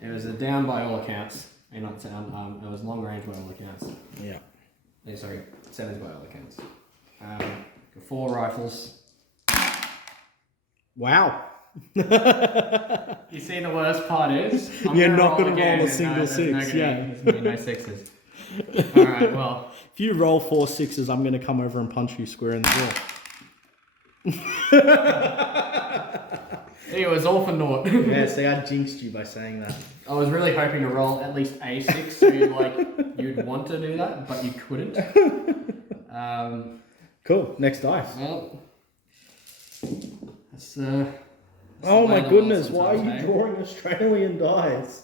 It was a down by all accounts. Not down. It was long range by all accounts. Yeah. Sorry, 7s by all accounts. 4 rifles. Wow. You see, the worst part is You're not going to roll a single 6. There's going to be no 6s. All right, well. If you roll 4 6s, I'm going to come over and punch you square in the jaw. It was all for naught. Yeah, see, I jinxed you by saying that. I was really hoping to roll at least a 6, so you'd want to do that, but you couldn't. Cool. Next dice. Well, that's oh my goodness! Why are you drawing Australian dice?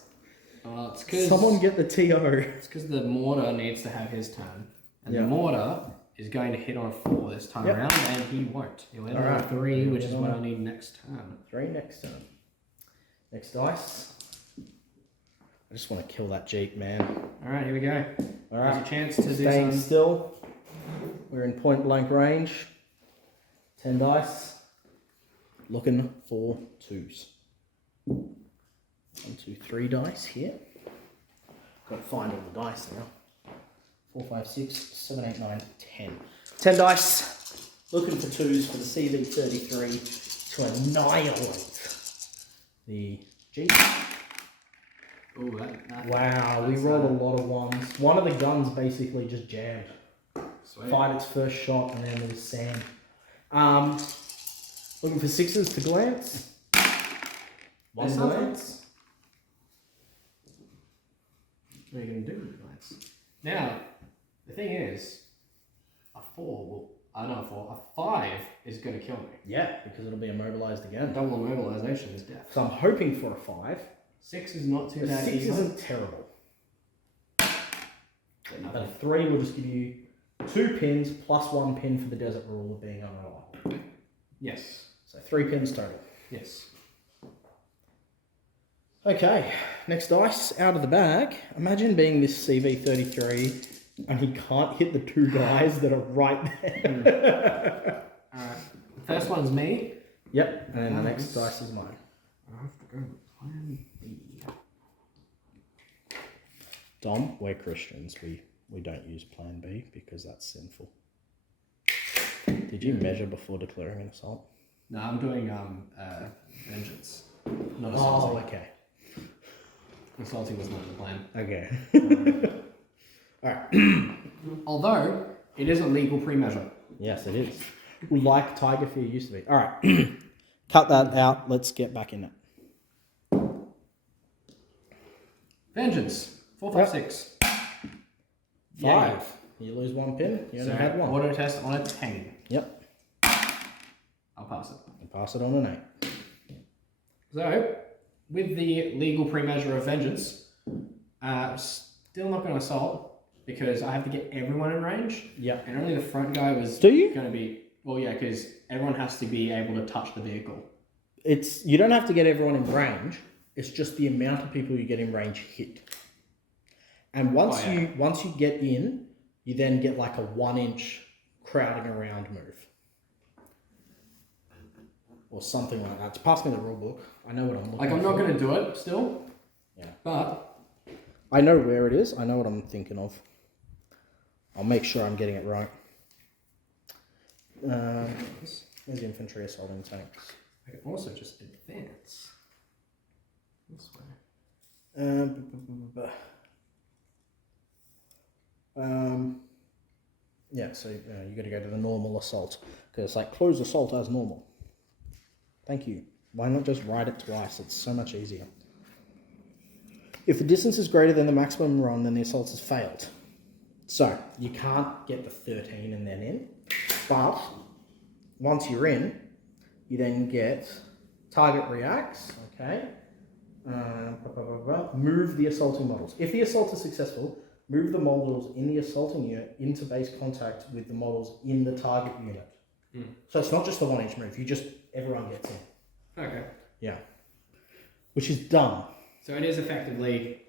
Well, it's because someone get the TO. It's because the mortar needs to have his turn, and the mortar is going to hit on a 4 this time around, and he won't. He'll hit on a 3, which is what I need next turn. 3 next turn. Next dice. I just want to kill that Jeep, man. All right, here we go. All right, there's a chance to do staying some... still. We're in point blank range. 10 dice. Looking for 2s. 1, 2, 3 dice here. Got to find all the dice now. 4, 5, 6, 7, 8, 9, 10. 10 dice. Looking for 2s for the CV33 to annihilate the Jeep. Ooh, wow, we rolled a lot of 1s. One of the guns basically just jammed. Sweet. Fired its first shot and then there was sand. Looking for 6s to glance. 1 glance. What are you going to do with the glance? Now, the thing is, a 5 is going to kill me. Yeah, because it'll be immobilized again. Double immobilization is death. So I'm hoping for a 5. 6 is not too bad. 6 isn't terrible. But a 3 will just give you 2 pins plus 1 pin for the desert rule of being unreliable. Yes. So 3 pins total. Yes. Okay, next dice out of the bag. Imagine being this CV33 and he can't hit the 2 guys that are right there. Alright, first one's me. Yep, and then the next dice is mine. I have to go with plan B. Dom, we're Christians. We don't use plan B because that's sinful. Did you measure before declaring an assault? No, I'm doing vengeance. Not Oh, assaulting. okay. Assaulting was not the plan. Okay. Alright. Although, it is a legal pre-measure. Yes, it is. Like Tiger Fear used to be. Alright. Cut that out. Let's get back in it. Vengeance. 4, 5, 6. 5. You lose 1 pin. You only had 1. Auto test on a 10. Yep. I'll pass it. And pass it on an 8. So, with the legal pre-measure of vengeance, still not going to assault because I have to get everyone in range. Yep. And only the front guy was Do you? going to be... Well, yeah, because everyone has to be able to touch the vehicle. You don't have to get everyone in range. It's just the amount of people you get in range hit. And once you get in, you then get like a 1-inch crowding around move. Or something like that. Pass me the rule book. I know what I'm looking for. Like, I'm not going to do it still. Yeah. But... I know where it is. I know what I'm thinking of. I'll make sure I'm getting it right. Where's the infantry assaulting tanks? I can also just advance. This way. Yeah, so you got to go to the normal assault. Because it's like, close assault as normal. Thank you. Why not just write it twice? It's so much easier. If the distance is greater than the maximum run, then the assault has failed. So, you can't get the 13 and then in. But, once you're in, you then get target reacts, okay? Move the assaulting models. If the assault is successful, move the models in the assaulting unit into base contact with the models in the target unit. So it's not just the 1-inch move, everyone gets in. Okay. Yeah. Which is dumb. So it is effectively,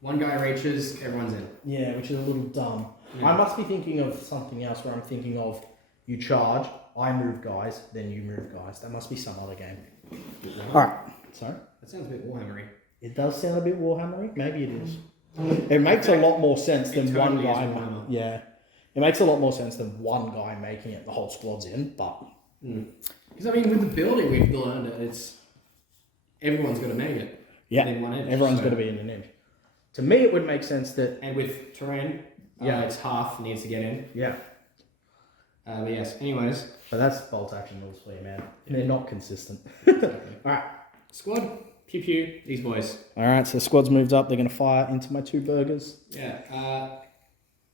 one guy reaches, everyone's in. Yeah, which is a little dumb. I must be thinking of something else where I'm thinking of, you charge, I move guys, then you move guys. That must be some other game. Alright. Sorry? That sounds a bit Warhammery. It does sound a bit Warhammery. Maybe it is. It makes a lot more sense than one totally is guy. Warhammer. Yeah. It makes a lot more sense than one guy making it. The whole squad's in, but... Because, I mean, with the building we've learned, it's... Everyone's got to make it. Yeah, within 1 inch. everyone's got to be in an inch. To me, it would make sense that... And with terrain, it's half needs to get in. Yeah. But yes, anyways. But that's bolt action rules for you, man. They're not consistent. Exactly. Alright. Squad, pew pew, these boys. Alright, so the squad's moved up. They're going to fire into my 2 burgers. Yeah,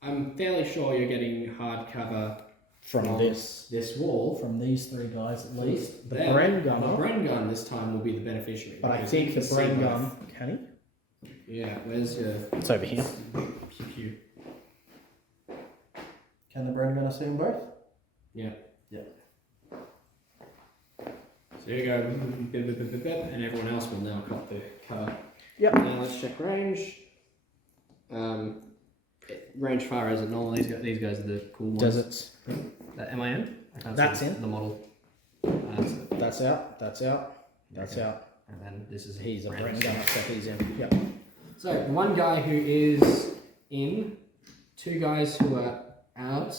I'm fairly sure you're getting hard cover From this wall. From these 3 guys at least. The Then, Bren gunner. The Bren gun this time will be the beneficiary. But I think the Bren gun... Can he? Yeah, where's your... It's over here. Pew pew. Can the Bren gunner see them both? Yeah. Yeah. So here you go, and everyone else will now cut the cover. Yep. Now let's check range. Range far as it normal. These guys are the cool ones. Deserts. Am I in? I can't That's see in. the model. That's out. That's out. That's out. And then this is He's a random Bren gunner, so he's in. Yep. So one guy who is in, 2 guys who are out.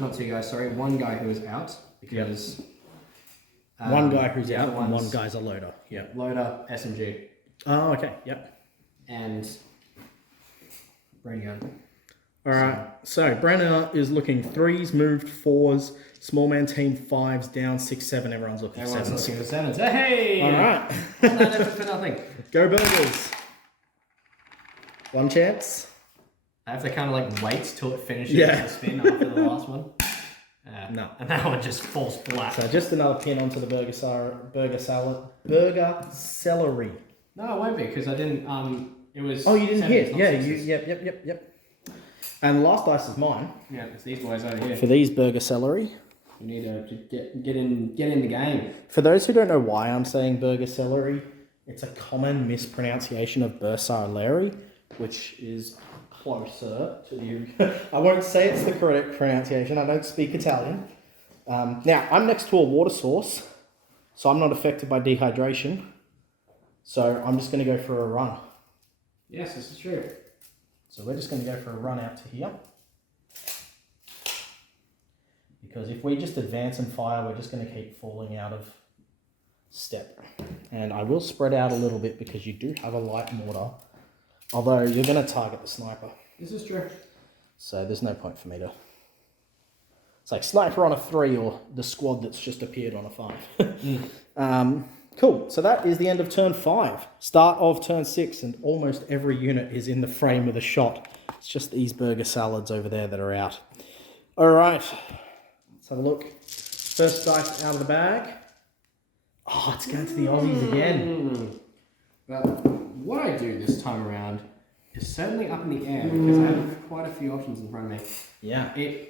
Not 2 guys, sorry. 1 guy who is out because. One guy who's the out other and one's 1 guy's a loader. Yep. Loader, SMG, Oh, okay. Yep. and Brain gun. Alright, so Brenner is looking 3s, moved 4s, small man team 5s, down 6, 7. Everyone's looking 7s. Everyone's looking for 7s. Hey! Alright. All that effort for nothing. Go burgers. 1 chance. I have to kind of like wait till it finishes Yeah. the spin after the last one. No. And that one just falls flat. So just another pin onto the burger celery. No, it won't be because I didn't. It was. Oh, you didn't 7s, hit. not Yeah, 6s. Yep. And the last dice is mine. Yeah, it's these boys over here. For these burger celery. You need to get in the game. For those who don't know why I'm saying burger celery, it's a common mispronunciation of Bersaglieri, which is closer to you. I won't say it's the correct pronunciation. I don't speak Italian. Now, I'm next to a water source, so I'm not affected by dehydration. So I'm just going to go for a run. Yes, this is true. So we're just going to go for a run out to here. because if we just advance and fire, we're just going to keep falling out of step. And I will spread out a little bit because you do have a light mortar, although you're going to target the sniper. This is true. So there's no point for me to... It's like sniper on a 3 or the squad that's just appeared on a 5. Cool, so that is the end of turn 5. Start of turn 6, and almost every unit is in the frame with a shot. It's just these burger salads over there that are out. All right, let's have a look. First dice out of the bag. Oh, it's going to the Aussies again. But what I do this time around is certainly up in the air because I have quite a few options in front of me. Yeah. It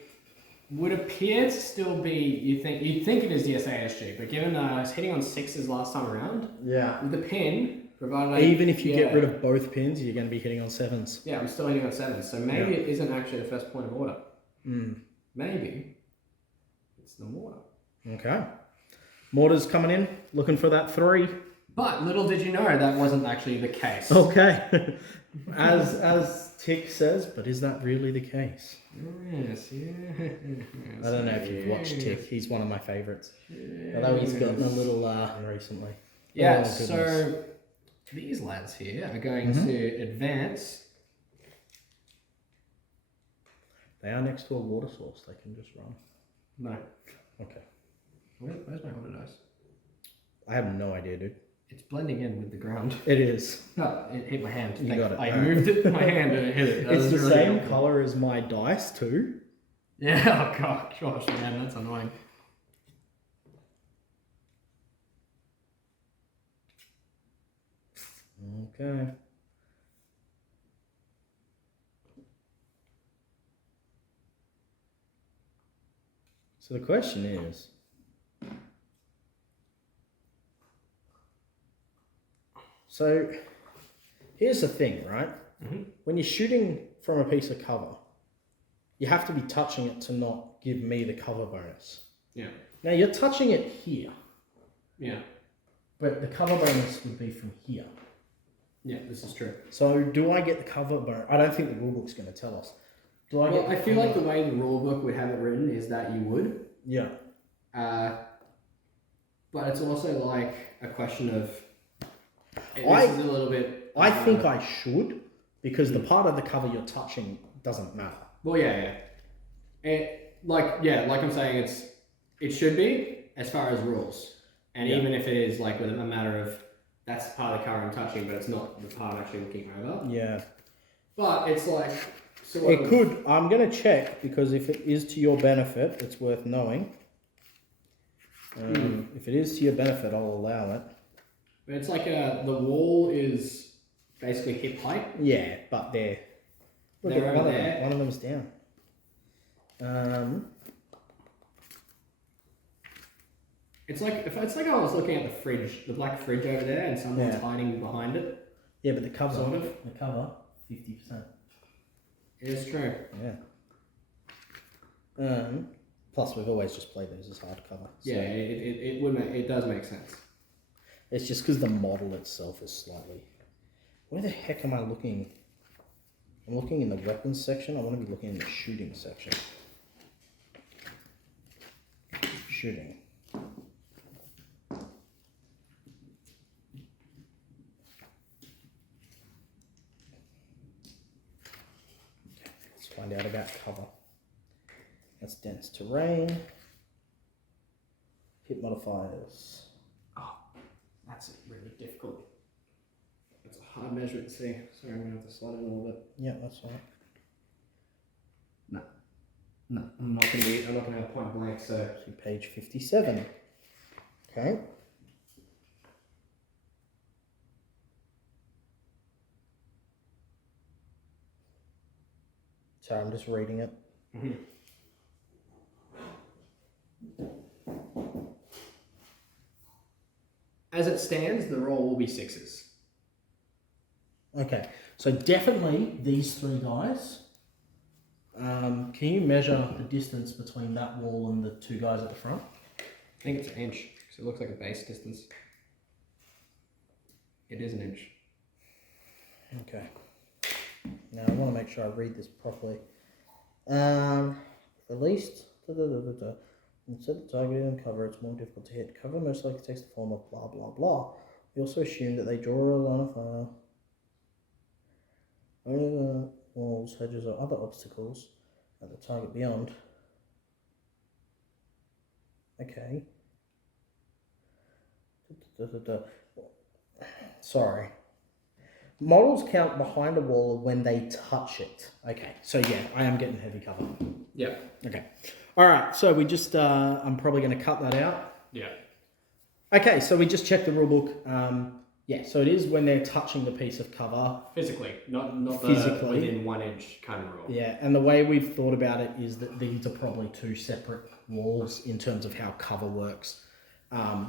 would appear to still be, you'd think it is the SASG, but given I was hitting on 6s last time around, Yeah. with the pin, provided Even if you get rid of both pins, you're going to be hitting on 7s. Yeah, I'm still hitting on 7s, so maybe it isn't actually the first point of order. Maybe it's the mortar. Okay. Mortar's coming in, looking for that 3. But little did you know that wasn't actually the case. Okay. As Tick says, but is that really the case? Yes. I don't know if you've watched Tick. He's one of my favourites. Although he's gotten a little recently. Yeah, Oh, so these lads here are going to advance. They are next to a water source. They can just run. No. Okay. Where's my water dice? I have no idea, dude. It's blending in with the ground. It is. No, it hit my hand. You got it. I moved it with my hand and it hit it. That It's was the really same helpful. colour as my dice too. Yeah, oh gosh, man, that's annoying. Okay. So the question is, so here's the thing, right? When you're shooting from a piece of cover, you have to be touching it to not give me the cover bonus. Yeah. Now you're touching it here, Yeah. but the cover bonus would be from here. Yeah, this is true. So do I get the cover bonus? I don't think the rulebook's going to tell us. Do I Well, get? I feel like the way the rule book would have it written is that you would. Yeah. But it's also like a question of. This is a little bit. I think I should, because the part of the cover you're touching doesn't matter. Well, yeah. Like I'm saying, it should be as far as rules, and even if it is like with a matter of that's the part of the cover I'm touching, but it's not the part I'm actually looking over. Yeah. But it's like. It could. I'm going to check, because if it is to your benefit, it's worth knowing. If it is to your benefit, I'll allow it. But it's like the wall is basically hip height. Yeah, but they're... Look They're at over one there. of them. One of them's down. It's like I was looking at the fridge, the black fridge over there, and someone's hiding behind it. Yeah, but the cover... Sort of. The cover, 50%. It is true. Yeah. Plus, we've always just played those as hardcover. So Yeah, it does make sense. it's just because the model itself is slightly... Where the heck am I looking? I'm looking in the weapons section. I want to be looking in the shooting section. Shooting. Let's find out about cover. That's dense terrain. Hit modifiers. Oh, that's really difficult. That's a hard measurement to see. Sorry, I'm gonna have to slide in a little bit. Yeah, that's right. No, I'm not gonna have point blank. So See page 57. Okay. Sorry, I'm just reading it. as it stands, the roll will be 6s. Okay, so definitely these 3 guys. Can you measure the distance between that wall and the 2 guys at the front? I think it's an inch, because it looks like a base distance. It is an inch. Okay. Now I want to make sure I read this properly. At least Instead of targeting and cover, it's more difficult to hit. Cover most likely takes the form of blah blah blah. We also assume that they draw a line of fire. Only the walls, hedges, or other obstacles at the target beyond. Okay. Sorry. Models count behind a wall when they touch it. Okay, so yeah, I am getting heavy cover. Yeah. Okay. All right, so we just, I'm probably going to cut that out. Yeah. Okay, so we just checked the rulebook. Yeah, so it is when they're touching the piece of cover. Physically, not Physically. the within 1 inch kind of rule. Yeah, and the way we've thought about it is that these are probably two separate walls in terms of how cover works.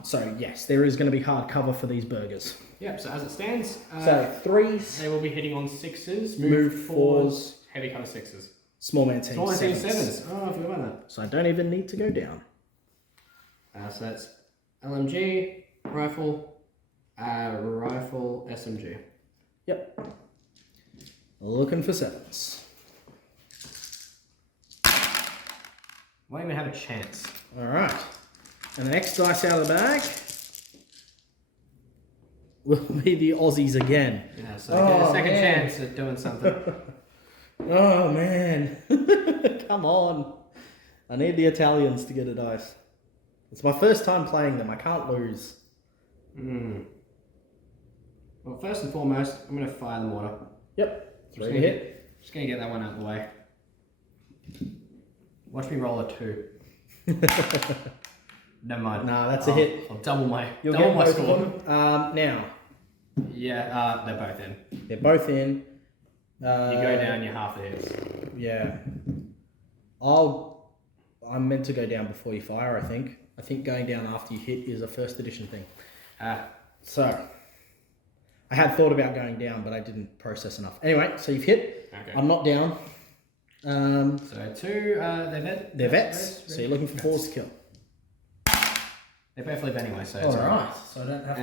So yes, there is going to be hard cover for these burgers. Yep, so as it stands, So threes, they will be hitting on sixes, move fours, heavy cover sixes. small man team Small man team sevens. sevens. Oh, I forgot about So I don't even need to go down. that. So that's LMG, rifle, rifle, SMG. Yep. Looking for sevens. Won't even have a chance. All right. And the next dice out of the bag will be the Aussies again. Yeah, so get a second chance at doing something. Oh, man. Come on. I need the Italians to get a dice. It's my first time playing them. I can't lose. Well, first and foremost, I'm going to fire the mortar. Yep. Just Three to hit. Just going to get that one out of the way. Watch me roll a 2. Never mind. Nah, that's a hit. I'll double my You'll double get my both score. of them. Now, Yeah, they're both in. they're both in. You go down, you're half the hits. Yeah. I'm meant to go down before you fire, I think. I think going down after you hit is a first edition thing. So, I had thought about going down, but I didn't process enough. Anyway, so you've hit. Okay. I'm not down. So 2, they're vets. They're vets, so you're looking for fours to kill. They both live anyway, so it's Alright, so I don't have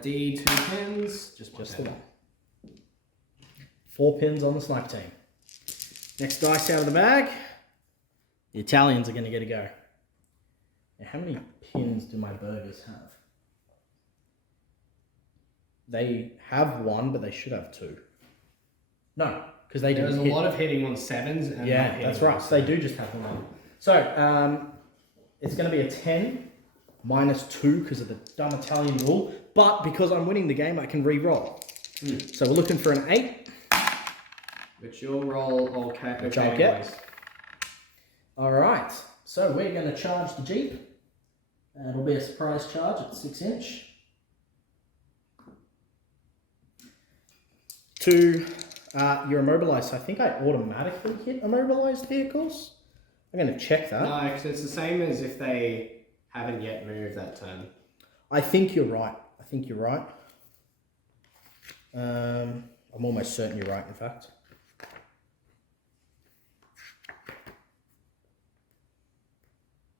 to... D2 pins, just Just one the pin. one. 4 pins on the sniper team. Next dice out of the bag. The Italians are going to get a go. Now, how many pins do my burgers have? They have 1, but they should have 2. No, because they didn't There's a hit. lot of hitting on 7s. And Yeah, not hitting that's right. on So they do just have the 1. So it's going to be a 10 minus 2 because of the dumb Italian rule. But because I'm winning the game, I can re-roll. So we're looking for an 8. Which you'll roll okay. Which I'll get. All right. So we're going to charge the Jeep. It'll be a surprise charge at 6 inch. You're immobilized. So I think I automatically hit immobilized vehicles. I'm going to check that. No, because it's the same as if they haven't yet moved that turn. I think you're right. I'm almost certain you're right, in fact.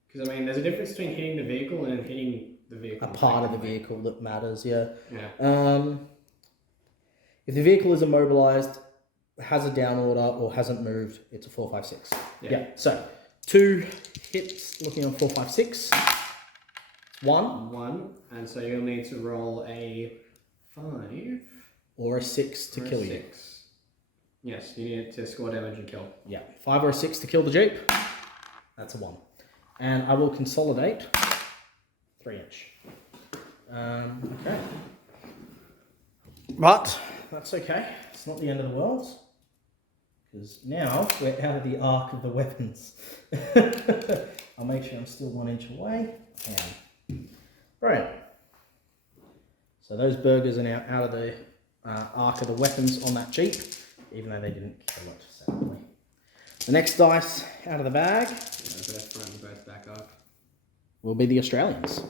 Because, I mean, there's a difference between hitting the vehicle and hitting the vehicle. A part of the vehicle that matters, yeah. Yeah. If the vehicle is immobilized, has a down order, or hasn't moved, it's a 4, 5, 6. Yeah. So 2 hits looking on 4, 5, 6. 1. And so you'll need to roll a 5. Or a 6 to kill you. 6. Yes, you need it to score damage and kill. Yeah. 5 or a 6 to kill the Jeep. That's a 1. And I will consolidate 3 inch. Okay. But that's okay. It's not the end of the world. Because now we're out of the arc of the weapons. I'll make sure I'm still 1 inch away. And right. So those burgers are now out of the arc of the weapons on that Jeep, even though they didn't kill it, sadly. The next dice out of the bag Both front and both back up. will be the Australians.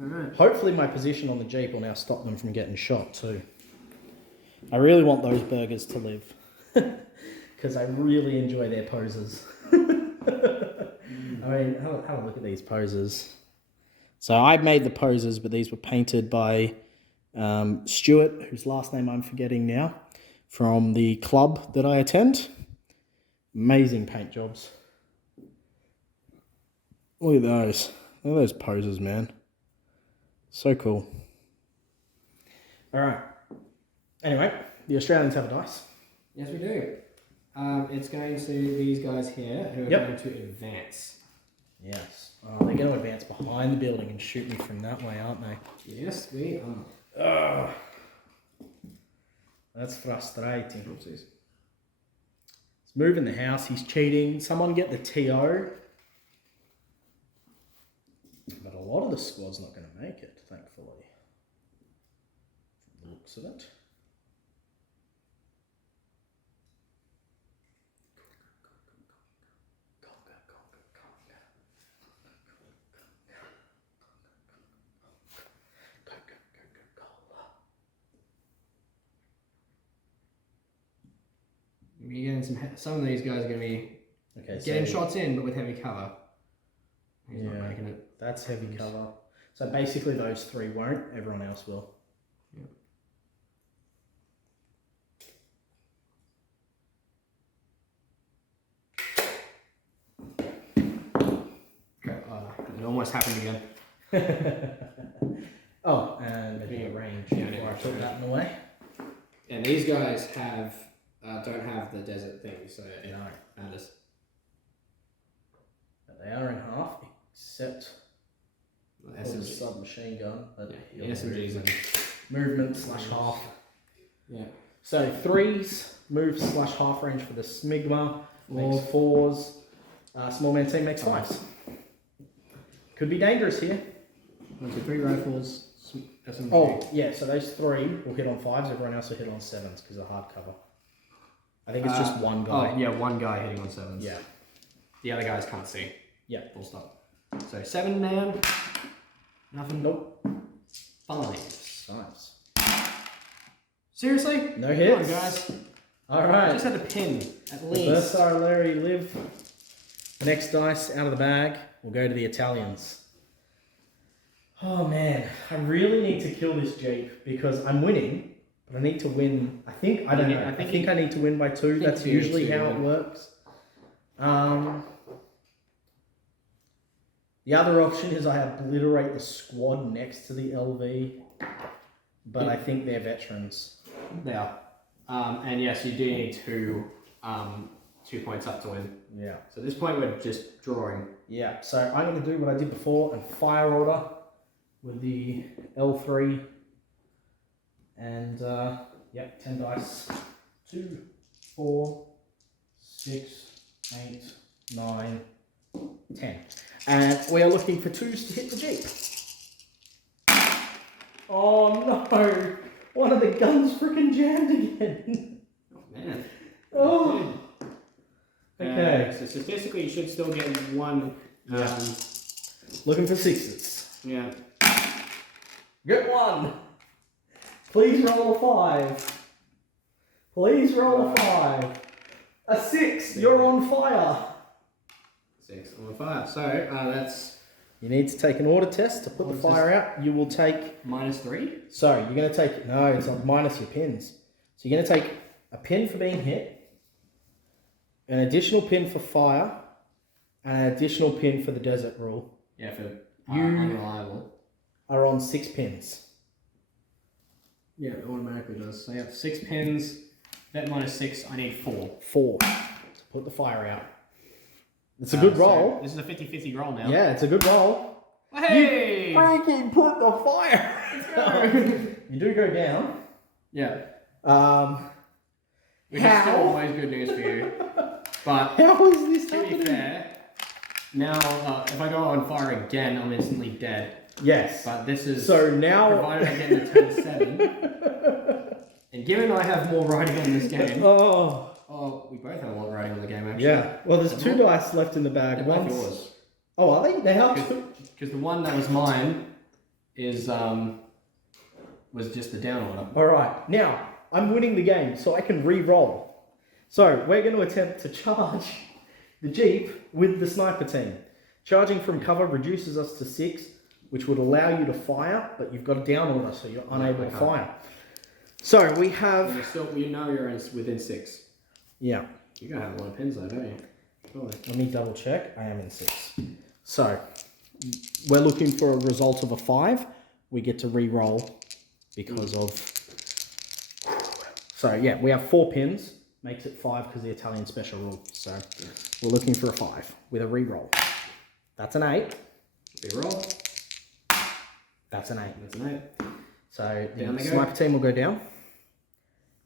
Alright. Hopefully my position on the Jeep will now stop them from getting shot too. I really want those burgers to live. Because I really enjoy their poses. I mean, have a look at these poses. So I made the poses, but these were painted by Stuart, whose last name I'm forgetting now, from the club that I attend. Amazing paint jobs. Look at those. Look at those poses, man. So cool. All right. Anyway, the Australians have a dice. Yes, we do. It's going to these guys here who are going to advance. Yes. Oh, they're going to advance behind the building and shoot me from that way, aren't they? Yes, we are. That's frustrating. Oopsies. He's moving the house. He's cheating. Someone get the TO. But a lot of the squad's not going to make it, thankfully. From the looks of it. You're getting some of these guys are going to be getting shots in, but with heavy cover. He's not making it. That's heavy cover. So basically those three won't, everyone else will. Okay, it almost happened again. Oh, and maybe a range before I took that in the way. And these guys have don't have the desert thing, so it matters. But they are in half, except for the submachine gun. But SMGs and movement / half. Yeah. So 3s, move / half range for the Smigma. Makes 4s. Small man team makes 5s. Could be dangerous here. 1, 2, 3 rifles. SMG. Oh, yeah, so those 3 will hit on 5s, everyone else will hit on 7s because of hard cover. I think it's just one guy. Oh, yeah, one guy hitting on 7s. Yeah. The other guys can't see. Yeah. Full stop. So 7 man. Nothing. Nope. 5s. 5s. Seriously? No hits. Come on, guys. Alright. Just had to pin, at The least. Bersaglieri live. The next dice out of the bag will go to the Italians. Oh man, I really need to kill this Jeep because I'm winning, but I need to win. I think I need to win by 2. That's usually how it works. The other option is I obliterate the squad next to the LV, but I think they're veterans. They are. And yes, you do need 2 points up to win. Yeah. So at this point we're just drawing. Yeah, so I'm going to do what I did before and fire order with the L3 and 10 dice. 2, 4, 6, 8, 9, 10. And we are looking for 2s to hit the Jeep. Oh no! One of the guns freaking jammed again. Oh man. Oh. Okay. So statistically you should still get 1. Looking for 6s. Yeah. Get 1. Please roll a 5. Please roll a 5. A 6. You're on fire. 6 on 5. So that's You need to take an order test to put the fire out. You will take -3. So you're going to take it's like minus your pins. So you're going to take a pin for being hit, an additional pin for fire, and an additional pin for the desert rule. Yeah, for unreliable. Are on 6 pins. Yeah, it automatically does. So you have 6 pins. That -6, I need 4. 4 to put the fire out. It's a good roll. So this is a 50-50 roll now. Yeah, it's a good roll. Hey! You freaking put the fire. You do go down. Yeah. Which is how? still always good news for you. But How is this to be happening? fair, now if I go on fire again, I'm instantly dead. Yes. But this is So now, provided I get a 10-7. And given I have more riding on this game. Oh, we both have a lot of riding on the game actually. Yeah. Well, there's 2 dice left in the bag. They're both yours. Oh, are they? They are. Because the one that was mine is was just the down order. All right. Now I'm winning the game, so I can re-roll. So we're going to attempt to charge the Jeep with the sniper team. Charging from cover reduces us to 6, which would allow you to fire, but you've got a down order, so you're unable to fire. So we have. You're still, you're within 6. Yeah. You're gonna have a lot of pins though, don't you? Surely. Let me double check. I am in 6. So we're looking for a result of a 5, we get to re-roll because of... So yeah, we have 4 pins, makes it 5 because the Italian special rule. So we're looking for a 5 with a re-roll. That's an 8. Re-roll. That's an 8. That's an 8. So Down the they sniper go. team will go down,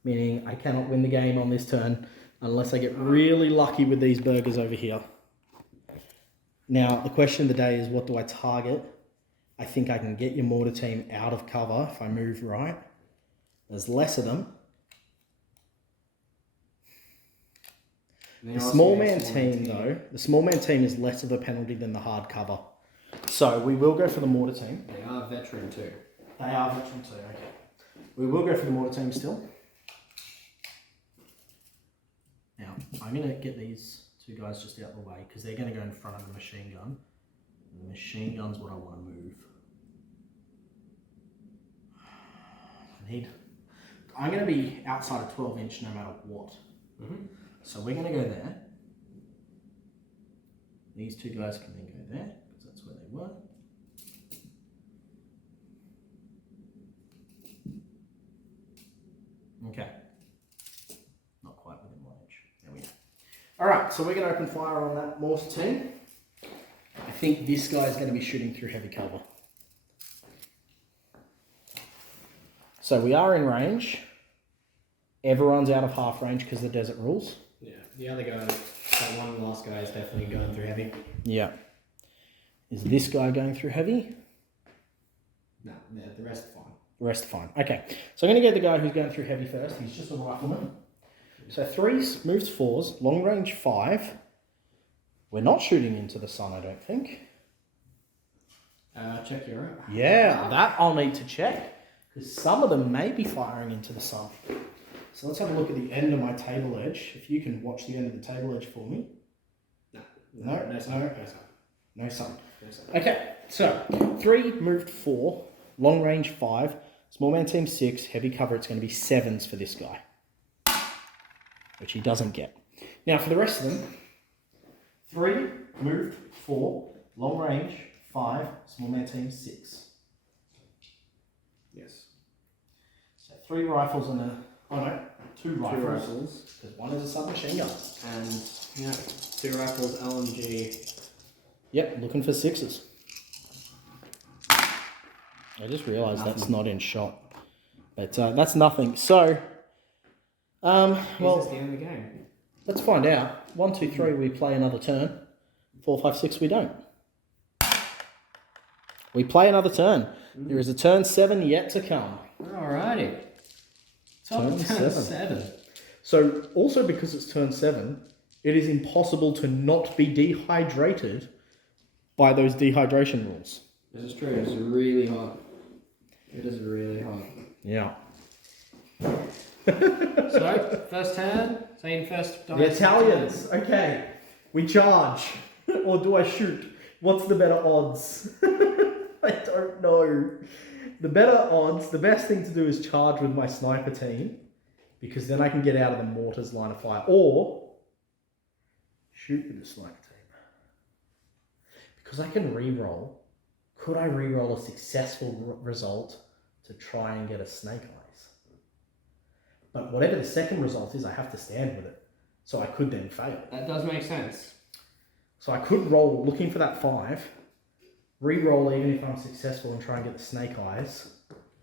meaning I cannot win the game on this turn unless I get really lucky with these burgers over here. Now, the question of the day is, what do I target? I think I can get your mortar team out of cover if I move right. There's less of them. The small man team, though, the small man team is less of a penalty than the hard cover. So we will go for the mortar team. They are veteran too. They are veteran too, okay. We will go for the mortar team still. Now, I'm going to get these 2 guys just out of the way because they're going to go in front of the machine gun. And the machine gun's what I want to move. I'm going to be outside of 12 inch no matter what. So we're going to go there. These 2 guys can then go there because that's where they were. Okay. Not quite within 1 inch. There we go. Alright, so we're going to open fire on that mortar team. I think this guy's going to be shooting through heavy cover. So we are in range. Everyone's out of half range because of the desert rules. Yeah, the other guy, that one last guy is definitely going through heavy. Yeah. Is this guy going through heavy? No, the rest are fine. The rest are fine. Okay, so I'm going to get the guy who's going through heavy first. He's just a rifleman. So 3s moves 4s, long range 5. We're not shooting into the sun, I don't think. Check your out. Yeah, that I'll need to check. Because some of them may be firing into the sun. So let's have a look at the end of my table edge. If you can watch the end of the table edge for me. No sun. Okay, so 3 moved 4, long range 5, small man team 6, heavy cover, it's going to be 7s for this guy. Which he doesn't get. Now for the rest of them, 3 moved 4, long range 5, small man team 6. Yes. So 3 rifles and a... Oh no, 2 rifles. 2 rifles. Because 1 is a submachine gun. And, yeah, 2 rifles, LMG. Yep, looking for 6s. I just realised that's not in shot. But that's nothing. So, Is this well, the end of the game? let's find out. 1, 2, 3, we play another turn. 4, 5, 6, we don't. We play another turn. There is a turn 7 yet to come. Alrighty. Turn Turn 7. 7. So, also because it's turn 7, it is impossible to not be dehydrated by those dehydration rules. This is true. It's really hot. It is really hot. Yeah. So, first turn. Saying first. The Italians. Okay. We charge. Or do I shoot? What's the better odds? I don't know. The better odds, the best thing to do is charge with my sniper team. Because then I can get out of the mortar's line of fire. Or shoot with the sniper team. Because I can re-roll. Could I re-roll a successful result to try and get a snake eyes? But whatever the second result is, I have to stand with it. So I could then fail. That does make sense. So I could roll looking for that 5, re-roll even if I'm successful and try and get the snake eyes,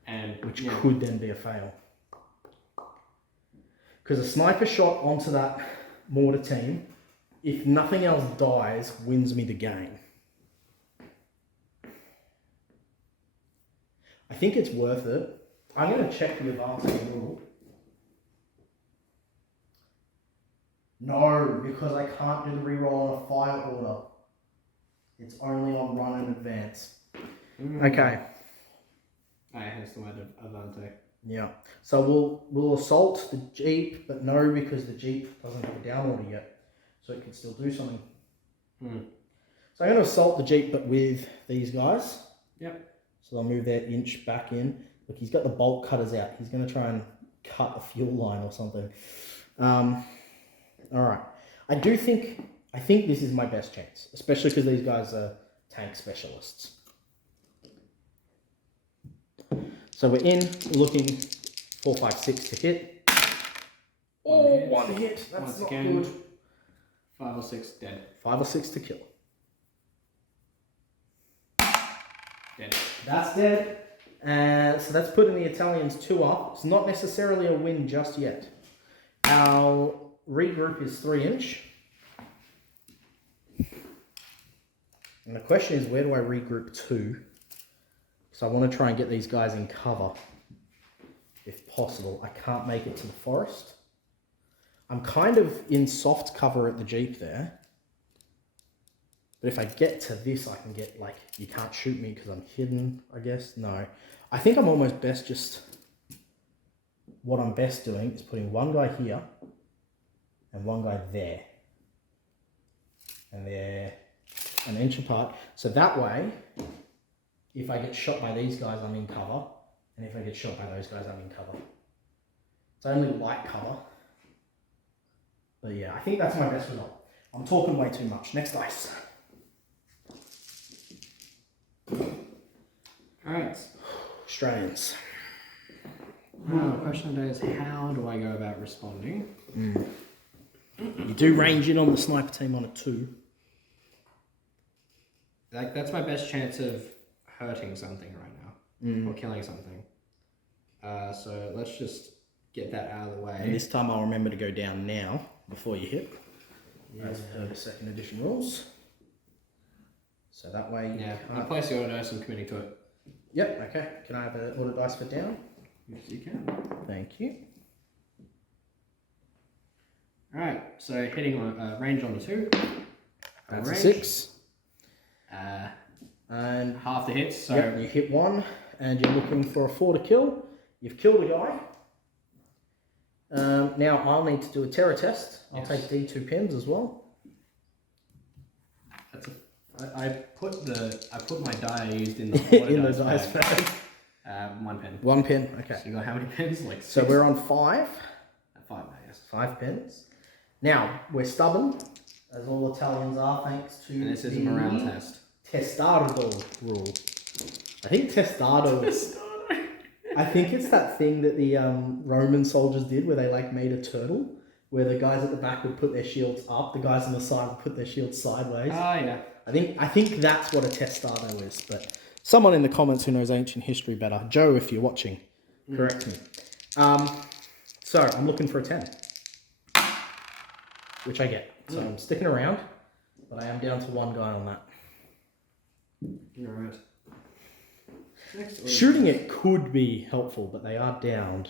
And which could then be a fail. Because a sniper shot onto that mortar team, if nothing else dies, wins me the game. I think it's worth it. I'm going to check the advanced rule. No, because I can't do the reroll on a fire order. It's only on run and advance. Okay. I has to add Avante. Yeah. So we'll assault the Jeep, but no, because the Jeep doesn't have a down order yet. So it can still do something. So I'm going to assault the Jeep, but with these guys. Yep. So they'll move their inch back in. Look, he's got the bolt cutters out. He's going to try and cut a fuel line or something. All right. I think this is my best chance, especially because these guys are tank specialists. So we're in, looking 4, 5, 6 to hit. One hit. That's Once not again, good. 5 or 6 dead. 5 or 6 to kill. Dead. That's dead. So that's putting the Italians 2 up. It's not necessarily a win just yet. Our regroup is 3 inch. And the question is, where do I regroup to? Because I want to try and get these guys in cover, if possible. I can't make it to the forest. I'm kind of in soft cover at the Jeep there. But if I get to this, I can get, like, you can't shoot me because I'm hidden, I guess. No. I think I'm almost best just... What I'm best doing is putting one guy here and one guy there. And they're an inch apart. So that way, if I get shot by these guys, I'm in cover. And if I get shot by those guys, I'm in cover. It's only light cover. But yeah, I think that's my best result. I'm talking way too much. Next dice. Alright. Australians. Now, the question of the day is, how do I go about responding? You do range in on the sniper team on a 2. Like, that's my best chance of hurting something right now. Or killing something. So let's just get that out of the way. And this time I'll remember to go down now, before you hit. As per the 2nd edition rules. So that way you Yeah, can't... I place the auto dice and committing to it. Yep, okay. Can I have an auto dice for down? Yes, you can. Thank you. Alright, so hitting on range on the 2. That's a range. 6. And half the hits, so yep, you hit 1, and you're looking for a 4 to kill. You've killed a guy. Now I'll need to do a terror test. I'll take D2 pins as well. that's I put my die I used in the In the dice bag. 1 pin. 1 pin, okay. So you got how many pins? Like 6? So we're on 5. 5, I guess. 5 pins. Now, we're stubborn, as all Italians are, thanks to And this is a morale test. testardo rule. I think testardo is... I think it's that thing that the Roman soldiers did where they like made a turtle, where the guys at the back would put their shields up, the guys on the side would put their shields sideways. Oh, yeah. I think that's what a testardo is, but someone in the comments who knows ancient history better, Joe, if you're watching, correct me. So I'm looking for a 10, which I get. So I'm sticking around, but I am down to 1 guy on that. Alright. Shooting it could be helpful, but they are downed.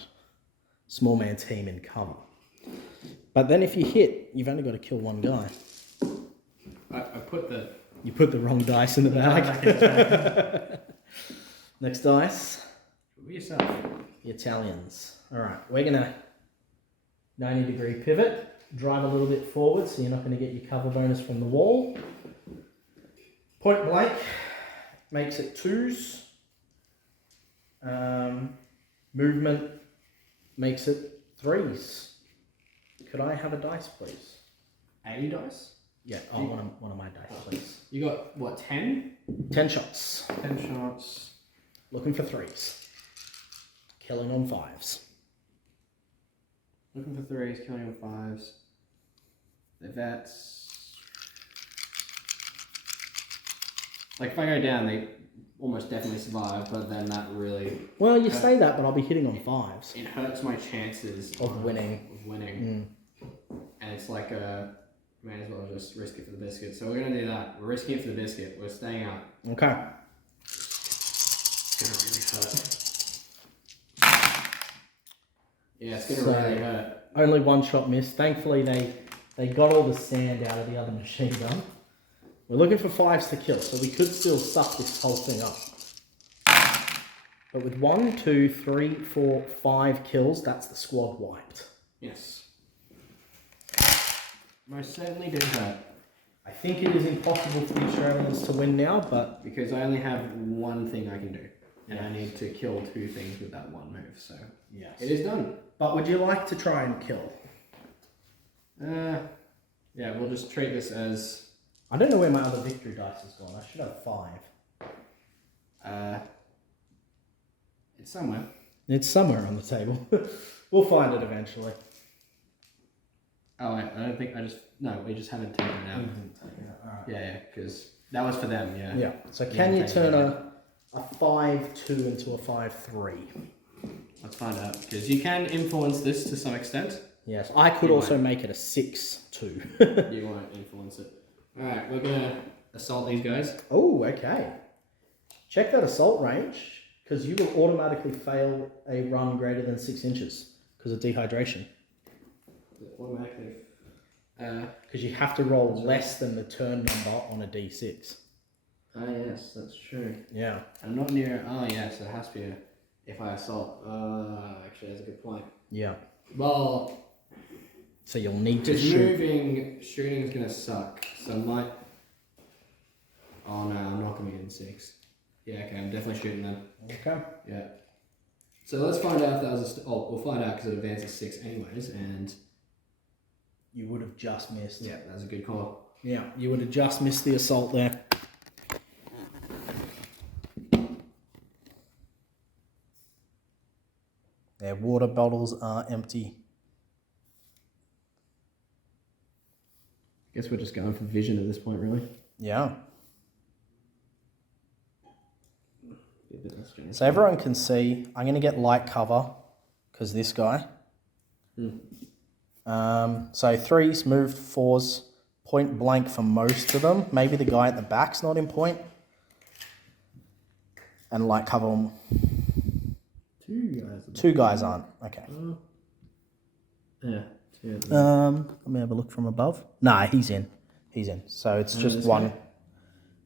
Small man team in cover. But then if you hit, you've only got to kill 1 guy. I put the... You put the wrong dice in the bag. Next dice. Be yourself. The Italians. Alright, we're going to 90-degree pivot. Drive a little bit forward so you're not going to get your cover bonus from the wall. Point blank. Makes it 2s. Movement makes it 3s. Could I have a dice, please? 80 dice? Yeah, one of my dice, please. You got, what, 10? 10 shots. 10 shots. Looking for 3s. Killing on 5s. Looking for 3s, killing on 5s. The vets. Like, if I go down, they almost definitely survive, but then that really... Well, you say that, but I'll be hitting on 5s. It hurts my chances Of winning. And it's like may as well just risk it for the biscuit. So we're going to do that. We're risking it for the biscuit. We're staying out. Okay. It's going to really hurt. Yeah, it's going to really hurt. Only 1 shot missed. Thankfully, they got all the sand out of the other machine gun. We're looking for 5s to kill, so we could still suck this whole thing up. But with 1, 2, 3, 4, 5 kills, that's the squad wiped. Yes. Most certainly did hurt. I think it is impossible for the Australians to win now, but... Because I only have 1 thing I can do. And I need to kill 2 things with that 1 move, so... Yes. It is done. But would you like to try and kill? Yeah, we'll just treat this as I don't know where my other victory dice has gone. I should have 5. It's somewhere. It's somewhere on the table. We'll find it eventually. Oh wait, I don't think we just haven't taken it out. Alright. Yeah, because that was for them, yeah. Yeah. So can you turn a 5-2 into a 5-3? Let's find out, because you can influence this to some extent. Yes, I could You also won't. make it a 6-2. You won't influence it. Alright, we're gonna assault these guys. Oh, okay. Check that assault range, because you will automatically fail a run greater than 6 inches because of dehydration. Automatically. Because you have to roll less than the turn number on a d6. Ah yes, that's true. Yeah. I'm not near. Oh yes, it has to be if I assault. Actually, that's a good point. Yeah. Well, So you'll need to because shoot. shooting is gonna suck. So I might. Oh no, I'm not gonna be in 6. Yeah, okay, I'm definitely shooting them. Okay. Yeah. So let's find out if that was we'll find out because it advances 6 anyways, and You would have just missed. yeah, that's a good call. Yeah, you would have just missed the assault there. Their water bottles are empty. Guess we're just going for vision at this point, really. Yeah. Be a bit less generous. So everyone can see, I'm going to get light cover because this guy. So 3s moved, 4s point blank for most of them. Maybe the guy at the back's not in point. And light cover them. 2 guys. 2 guys aren't. Okay. Yeah. Let me have a look from above. Nah, he's in. He's in. So it's just this one. guy?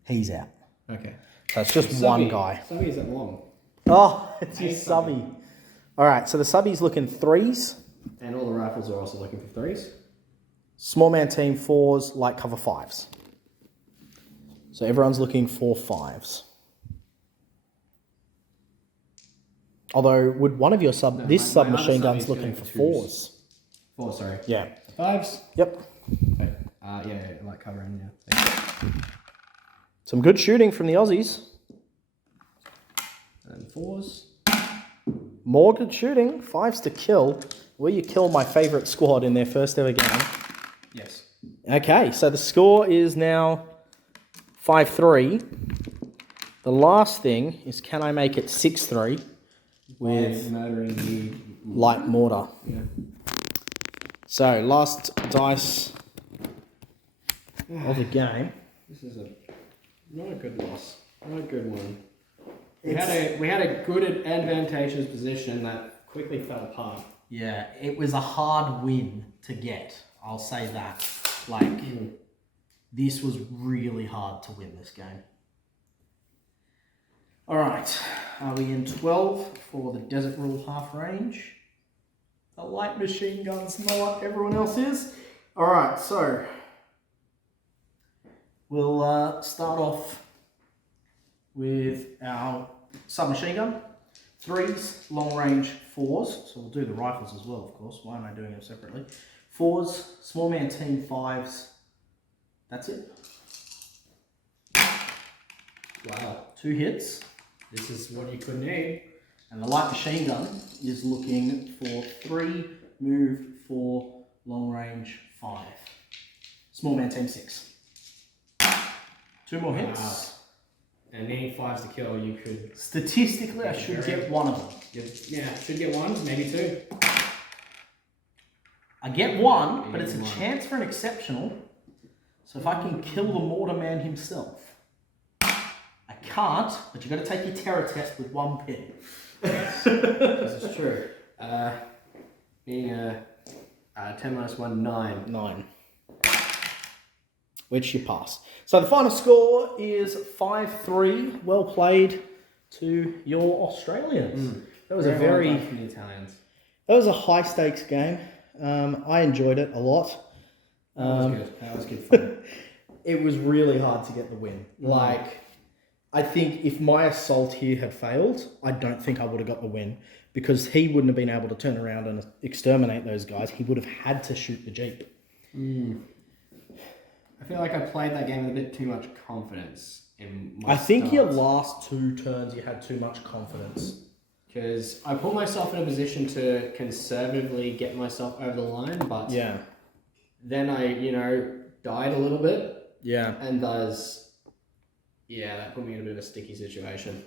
He's out. Okay. So it's just one guy. Subby isn't long. Oh, it's your Hey, subby. All right, so the subby's looking 3s. And all the rifles are also looking for 3s. Small man team 4s, light cover 5s. So everyone's looking for 5s. Although, would one of your No, this my other submachine gun's subby's looking going for for 2s. 4s? 4, sorry. Yeah. 5s. Yep. Okay. Yeah, light cover in, yeah. Some good shooting from the Aussies. And 4s. More good shooting. 5s to kill. Will you kill my favourite squad in their first ever game? Yes. Okay, so the score is now 5-3. The last thing is, can I make it 6-3 with murdering the light mortar? Yeah. So, last dice of the game. This is not a good loss. Not a good one. We had a good advantageous position that quickly fell apart. Yeah, it was a hard win to get. I'll say that. Like, this was really hard to win this game. All right, are we in 12 for the Desert Rule half range? The light machine gun's not, everyone else is. All right, so we'll start off with our submachine gun. 3s, long range 4s. So we'll do the rifles as well, of course. Why am I doing them separately? 4s, small man team 5s. That's it. Wow. 2 hits. This is what you could need. And the light machine gun is looking for 3, move 4, long range 5. Small man team 6. 2 more hits. Wow. And needing 5s to kill, you could... Statistically, I should get one of them. Yeah, should get 1, maybe 2. I get 1, but Yeah, it's a 1. chance for an exceptional. So if I can kill the mortar man himself. I can't, but you've got to take your terror test with 1 pin. This is true. Being a 10 minus 1, 9. 9. Which you pass. So the final score is 5-3. Well played to your Australians. That was Very a well very... done from the Italians. That was a high stakes game. I enjoyed it a lot. That was good. That was good fun. It was really hard to get the win. Like, I think if my assault here had failed, I don't think I would have got the win because he wouldn't have been able to turn around and exterminate those guys. He would have had to shoot the Jeep. I feel like I played that game with a bit too much confidence in my I think your stance. last 2 turns you had too much confidence. Because I put myself in a position to conservatively get myself over the line, but Yeah. then I, died a little bit, Yeah. and that put me in a bit of a sticky situation.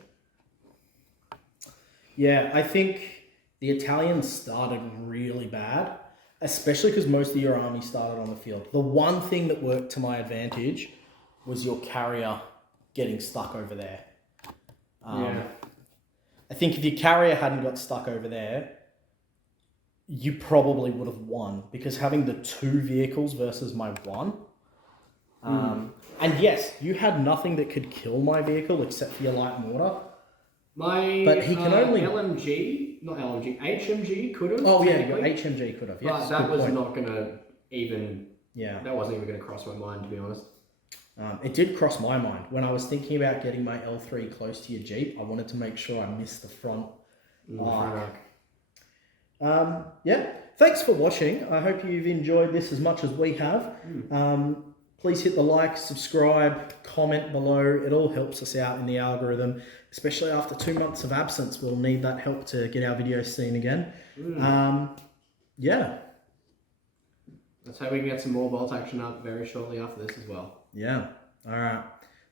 Yeah, I think the Italians started really bad, especially because most of your army started on the field. The one thing that worked to my advantage was your carrier getting stuck over there. I think if your carrier hadn't got stuck over there, you probably would have won, because having the 2 vehicles versus my 1. And yes, you had nothing that could kill my vehicle except for your light mortar. But he can only HMG could have. Oh yeah, your HMG could have. Yes, but that good was point. not gonna even. Yeah. That wasn't even gonna cross my mind, to be honest. It did cross my mind when I was thinking about getting my L3 close to your Jeep. I wanted to make sure I missed the front arc. Yeah, thanks for watching. I hope you've enjoyed this as much as we have. Please hit the like, subscribe, comment below. It all helps us out in the algorithm, especially after 2 months of absence. We'll need that help to get our videos seen again. Yeah. Let's hope we can get some more bolt action up very shortly after this as well. Yeah. All right.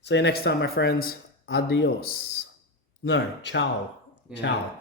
See you next time, my friends. Adios. No, ciao. Yeah. Ciao.